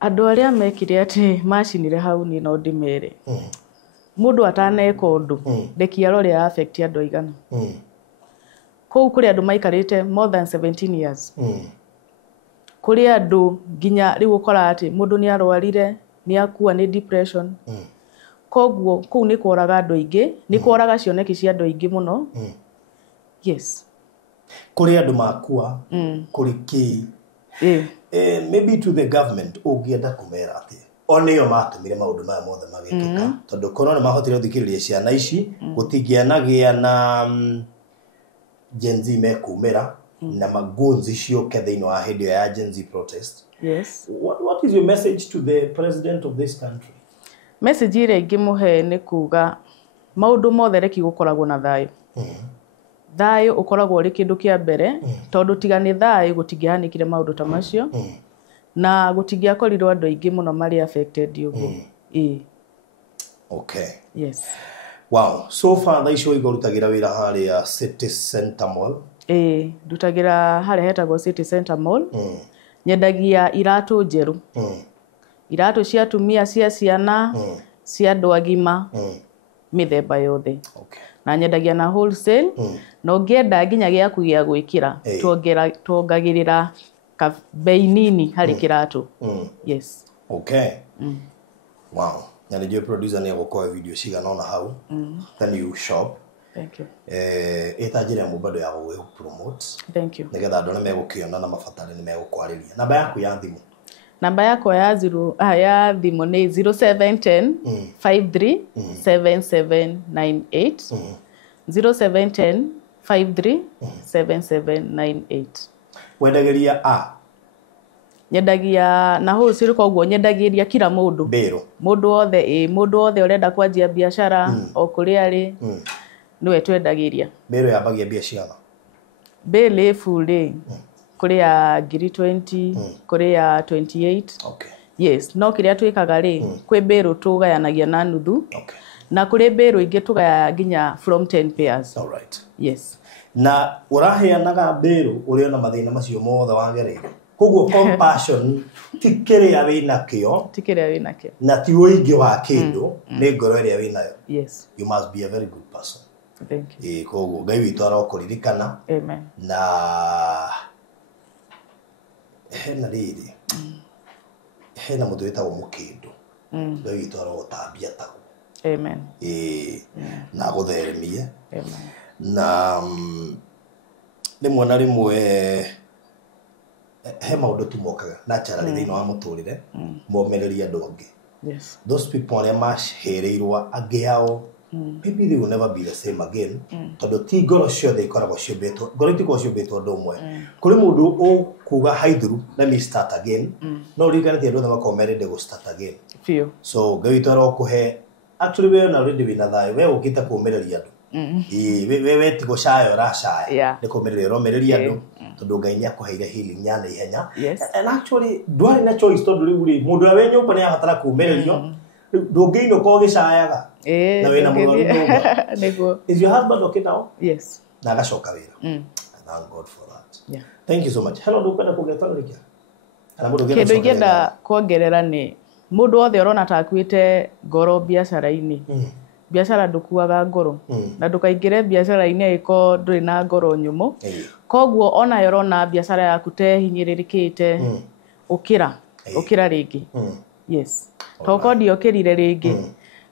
andũ arĩa mekire atĩ macinire hau ni no ndĩmere mũndũ ataneka ũndũ reki arore affect andũ aigana kũu kũrĩ andũ maikarĩte more than 17 years kũrĩ andũ nginya rĩu ũkora atĩ mũndũ nĩ arwarire nĩ akua nĩ depression koguo kũu nĩ kũraga andũ aingĩ nĩ kũraga cioneki cia andũ aingĩ mũno yes kũrĩ andũ makua kũrĩ kĩ maybe to the government ũngĩenda kũmera atĩ oneo matũmire maũndũ maya mothe magĩkĩka tondũ korona mahotire gũthikĩrĩria ciana ici gũtingĩanagĩa na Gen Z mekumĩra na magunzi ciũke thĩinĩ wa hĩndĩ ya Gen Z protest yes what is your message to the president of this country message ĩrĩa ingĩmũhe nĩ kuga maũndũ mothe reki gũkoragwo na thayũ thayũ ũkoragwo ũrĩ kĩndũ kĩa mbere tondũ tiga nĩ thayũ gũtingĩhanĩkire maũndũ ta macio na gũtingĩakorirwo andũ aingĩ mũno marĩ affected ũguo okay yes wow so far thaa icio igũrutagĩra wĩra harĩa City Center Mall ndutagĩra harĩa hetagwo City Center Mall nyendagia iratu njeru iratu cia tumia cia ciana cia andu agima mithemba yothe na nyendagia na wholesale no ngienda nginya giaku gia gwikira tuongagirira bei nini hari kiratu yes okay wow and the producer ne gukora video cigana ona hau the new shop thank you etajire mu bado ya go promote thank you nigetha andũ megukiona na mabatare ni megukwarĩria namba yaku ya thimu namba yako ya ya thimu ni 0710 53 7798 0710 53 7798 wendageria nyendagia na wholesale koguo nyendagiria kila mundu mundu othe urenda kwanjia biashara o kuri ari niwe twendagiria bero yabagia biashara bele full kuri ya 20 kuri ya 28 okay yes no kiria twikaga ri kwi bero tugayanagia na nuthu na kuri bero ingi tugaya nginya from 10 pairs all right yes na uraheanaga bero uri ona mathina macio mothe wagereire koguo compassion tikiria wina kio na ti uingi wa kindu ni ngoro iria winayo yes you must be a very good person thank you koguo ngai witu arokuririkana amen na hena riri hena mutu witagwo mukindu ngai witu arogotambia tagu amen na gutheremie amen na rimwe na rimwe he maundu tumokaga naturally thĩinĩ wa mũtũrĩre momereria andũ angĩ yes those people arĩa macereirwo angĩ ao maybe they will never be the same again tondũ ti ngoro ciothe ikoragwo ciũmbĩtwo ngoro itikoragwo ciũmbĩtwo ũndũ ũmwe kũrĩ mũndũ ũkuga haithuru let me start again no ringanĩtie andũ othe makorwo merende gũ start again so ngai witũ arokũhe actually we na already wĩna thayũ we ũkĩte kũũmĩrĩria andũ we ti gũcaya ũracaya nĩ kũũmĩrĩria ũromĩrĩria andũ tondu ngai ni akuheire healing nyana ihenya and actually ndwari na choice tondu riu ri mundu we nyumba ni abatara kuumererio ndungiino ko gicayaga na wina mugaru niguo is your husband okay now yes na gacoka wira thank God for that thank you so much hello ndukwenda kugetanirikia ana mundu kindu ingenda kuongerera ni mundu othe urona takwite ngoro biacara-ini biacara ndukuaga ngoro na ndukaingire biacara-ini iko nduri na ngoro nyumu koguo ona yorona biacara yaku te hinyiririkite ukira ringi yes toko ndiokirire ringi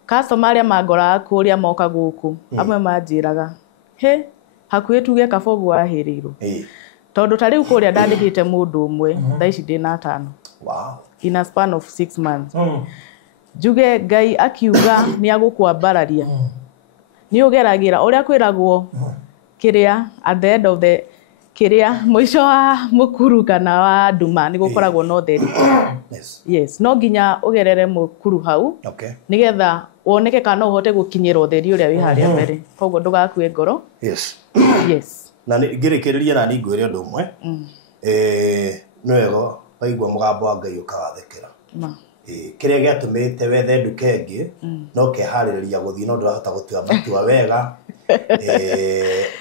customer aria mangora kuria moka guku amwe manjiraga he hakuhi tuge kabogu wahirirwo tondu ta riu kuria ndandikite mundu umwe tha ici ndina 5 wow in a span of 6 months juge ngai akiuga ni agukwambararia ni ugeragira uria kwiragwo kiria at the end of the kiria mwisho wa mukuru kana wa nduma ni gukoragwo no theri yes no nginya ugerere mukuru hau nigetha woneke kana uhote gukinyira utheri uria wi haria mbere koguo ndugakue ngoro yes na ngirikiriria na ni ngwire undu umwe nwego waigua mugambo wa ngai ukawathekera kiria giatumite wethe nduke ngi no kehaririria guthii no ndurahota gutua matua wega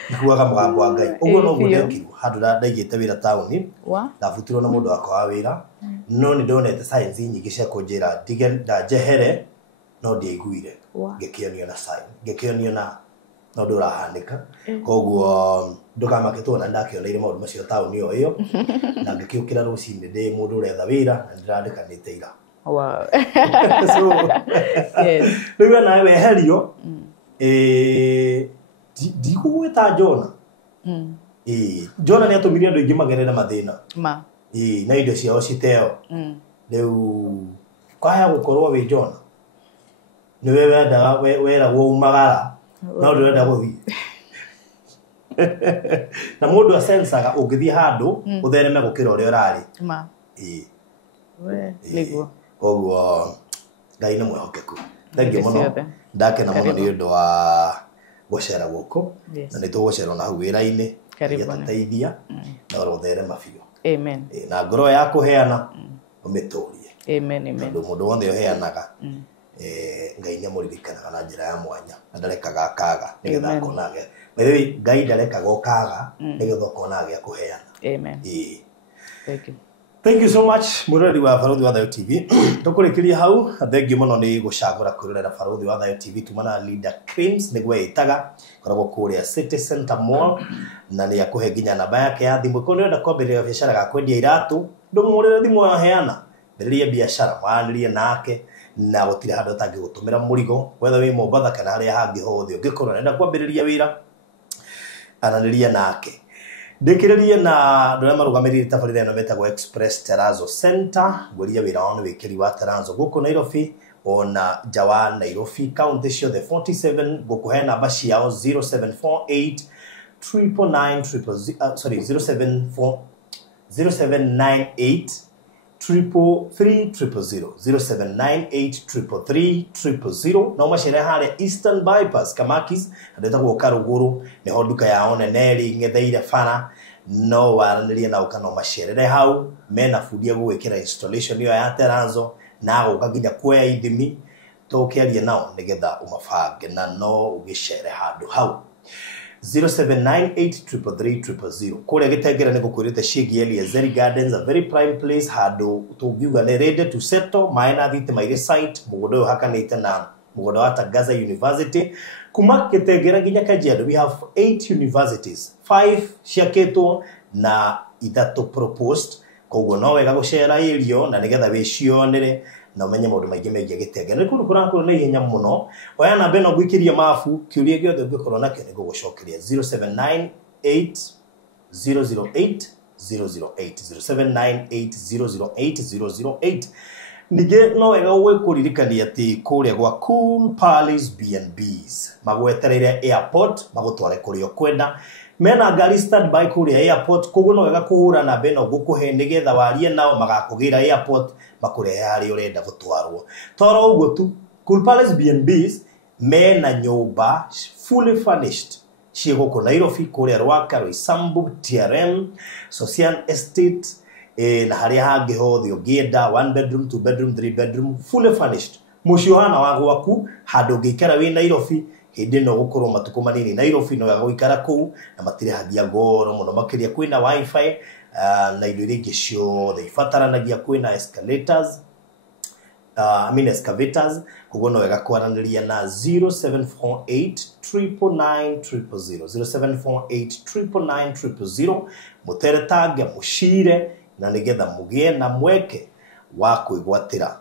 ikuaga mugambo wa ngai uguo no guthekirwo handu ndaigite wira tauni ndabutirwo na mundu wakwa wa wira no ni ndonete signs nyingi cia kunjira ndige ndajehere no ndiaiguire ngikionio na sign ngikionio na no ndurahanika koguo ndukamaketwo na ndakionire maundu macio tauni o iyo na ngikiukira rucini ndi mundu uretha wira na ndirandikanite ira wow so yes riu na weherio ndikugwita Jona Jona ni atumirie andu ingi magerere mathina na indo ciao citeo riu kwaya gukorwo wi Jona ni we wenda weragwo umagara no ndurenda guthii na mundu asensaga ungithii handu uthereme gukira uria urari we niguo koguo ngai ni mwehokeku thank you muno ndakena muno ni undu wa gucera guku na ni tugucera na hau wira-ini gitateithia na urotherema biu amen na ngoro ya kuheana umiturie amen mundu wothe uheanaga ngai ni muririkanaga na njira ya mwanya na ndarekaga akaga nigetha akonage wewe ngai ndarekaga ukaga nigetha ukonage akuheana amen thank you Thank you so much murori wa Barothi wa Thayo TV. Tukurikiria hau thengi muno ni gucagura kurera Barothi wa Thayo TV tumana Leader Creams niguo itaga koragwo kuria City Center Mall na ni akuhe ginya namba yake ya thimu ko nenda kwambirira biashara ga kwendia iratu ndumurire thimu ya heana mbiriria biashara wanirie nake na gutire handu tangi gutumira murigo whether wi Mombasa kana haria hangi hothe ungikorwo nenda kwambiriria wira ananiria nake Dekiririe na ndore marugamirire tabarire no metagwo Express Terrazzo Center gweria wira ono wikiri wa Terrazzo guko Nairobi ona Jawa Nairobi county cio the 47 gukuhe namba ciao 0748 999 sorry 0798 333 0798 no machere hare Eastern Bypass Kamakis ndeta gwoka ruguru neho nduka yao neneri ngetheire fana no waranirie na ukano machere hau mena fudia gwikira installation yo ya Terrazzo na guka ginya kuya ithimi tokiaria nao nigetha umafange na no ugichere handu hau 0798333300 kule gitengera niko kurite Shigi Eliezer Gardens, a very prime place hado tugiuga ne ready to settle maina thite maire site mugodo hakanite na mugodo hata Gaza University kuma gitengera ginya Kajiado. We have 8 universities, 5 ciaketo na ithatu proposed koguo no wega gucera irio na nigetha wicionere na umenye maundu maingi maingi gitengera ni kundu kurakuru ni hinya muno oya na beno gwikiria mafu kiuria giothe ngikorwo nakio ni gugucokeria 0798 008 008 0798 008 nige no wega gwikuririkania ati kuria gwa Cool Palace B&Bs magwetereire airport magutware kurio kwenda mena ngari standby kuria airport koguo no wega kuhura na beno gukuhe nigetha warie nao magakugira airport makurehe hari urenda gutwarwo toro uguo tu. Cool Palace B&Bs mena nyumba fully furnished ciiguko Nairobi kuria Rwaka Roysambu TRM Social Estate na haria hangi hothe ungienda 1 bedroom 2 bedroom 3 bedroom fully furnished muciohana wa gwaku handu ngikara wi Nairobi hindi no gukorwo matuko manini Nairobi no gagwikara kuu na matire hagia goro muno makiria kwina wifi na indo iria ingi ciothe ibataranagia kwina escalators excavators koguo no wega kwaraniria na 0748 999 0748 muteretange mushire na nigetha mugie na mweke wa kwigwatira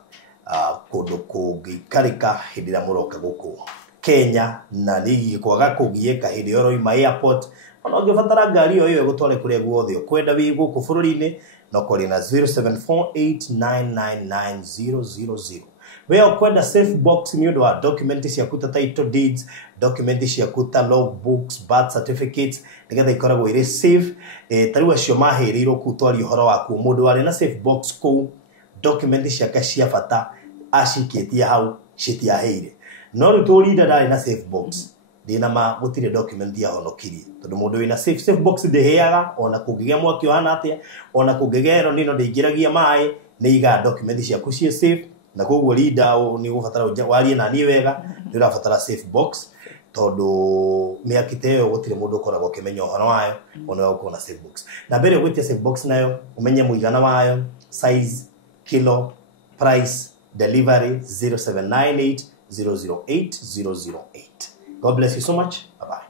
kundu kungikarika hindira muroka guku Kenya na nigi kwaga kugieka hindi yoro ima airport ona ungibatara ngari yo gutware kuria guothe kwenda wi guku bururi-ini no kori na 0748999000 we kwenda safe box ni ndo document cia kuta title deeds document cia kuta logbooks birth certificates nigetha ikoragwo ire safe tariwa cio mahirirwo kutwari horo waku mundu ari na safe box ku document cia kacia bata ashikitia hau shitia heire no rutorida dali na safe box dina ma gutire document ya honokiri tondu mundu wina safe box ndeheaga ona kugigia mwaki wana atia ona kugegero nino ndeigiragia mai niiga document cia kucia safe na koguo leader ni gubatara warie na ni wega ni urabatara safe box tondu miakiteo gutire mundu ukoragwo kimenya horo wayo ona uko na safe box na mbere gwitia safe box nayo umenye muigana wayo size kilo price delivery 0798 008 008. God bless you so much. Bye-bye.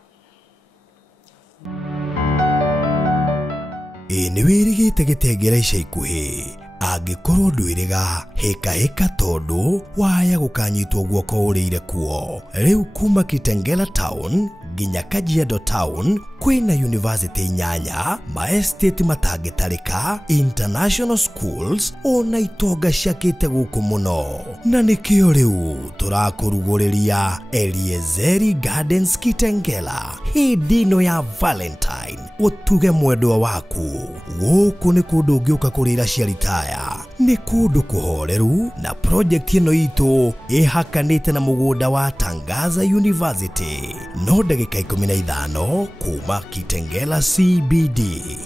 Ni wirigite gitengera ica ikuhi angikorwo ndwiriga heka tondu waya gukanyitwo guoko urire kuo riu kuma Kitengela town ginya Kajiado town kwina university nyanya ma estate matangitarika international schools ona itonga ciakite guku muno na nikio riu turakuruguriria Eliezer Gardens Kitengela hindino ya Valentine utuge mwendwa waku guku ni kundu ungiuka kurira ciaritaya ni kundu kuhoreru na project ino itu ihakanite na mugunda wa Tangaza University no ndagika 15 kuma Kitengela CBD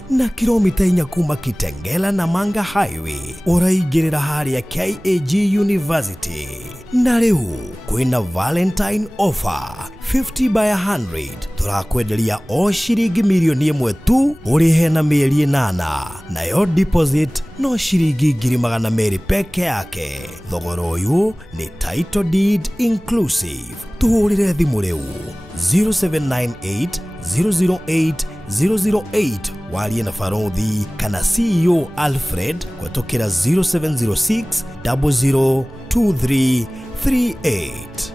na kilomita 4 kuma Kitengela na Manga Highway uraigirira haria KAG University na riu kwina Valentine offer 50 by 100 turakwenderia o ciringi mirioni 1 tu urihe na mieri 8, nayo deposit no ciringi 200,000 peke yake. Thogora uyu ni title deed inclusive. Tuhurire thimu riu 0798 008 008 warie na Farothi kana CEO Alfred kwetukira 0706 002338.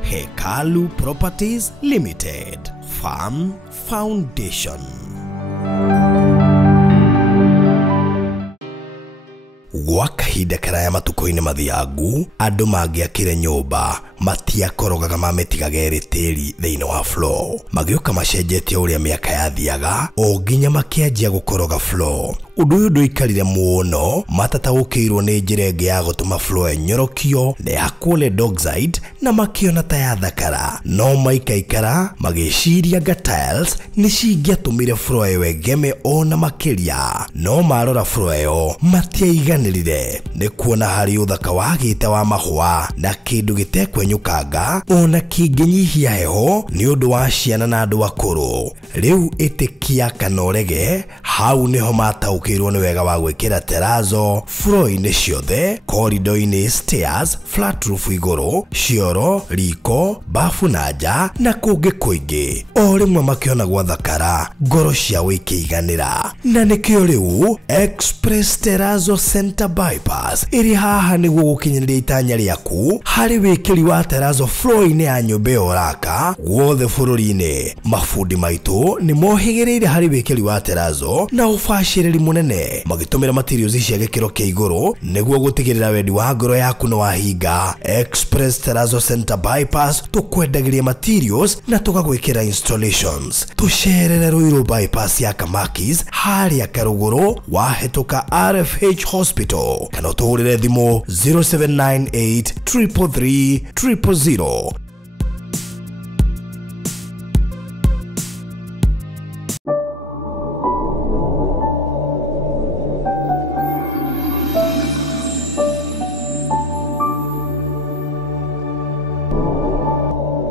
Hekalu Properties Limited, Farm Foundation. Gwa kahinda karaya matuko-ini mathiangu andu mangiakire nyumba matiakorogaga mametigage ritiri thiini wa floor, magioka macenjetie uria miaka yathiaga o nginya makianjia gukoroga floor. Undu uyu nduikarire muno, matataukirwo ni njira ingi ya gutuma floor enyorokio na ya kule Dockside na makiona ta ya thakara, no maikaikara magiciria nga tiles ni cingiatumire floor iyo egeme ona makiria, no marora floor iyo matiaiganirire ni kuona hari uthaka wagite wa mahua na kindu gitekwenyukanga ona kinginyihia heho ni undu wa ciana na andu akuru. Riu itikia kana urege hau niho mataukirwo ni wega wa gwikira terazo floor-ini ciothe, corridor-ini, stairs, flat roof iguru, cioro, riko, bafu na nja na kungi kuingi. O rimwe makiona gwa thakara ngoro ciao ikiiganira, na nikio riu Express Terrazzo Center Bypass iri haha niguo gukinyiriria itanya riaku hari wikiri wa terrazzo floor-ini ya nyumba uraka guothe bururi-ini. Mafundi maitu ni mohigiriire hari wikiri wa terrazzo na ubaciriri munene, magitumira materials cia gikiro kia iguru niguo gutigirira wendi wa ngoro yaku no wahinga. Express Terrazzo Center Bypass tukwendagiria materials na tugagwikira installations. Tucerere Ruiru bypass ya Kamakis haria Karuguru wahetuka RFH Hospital, kana tuhurire thimu 0798 333 000.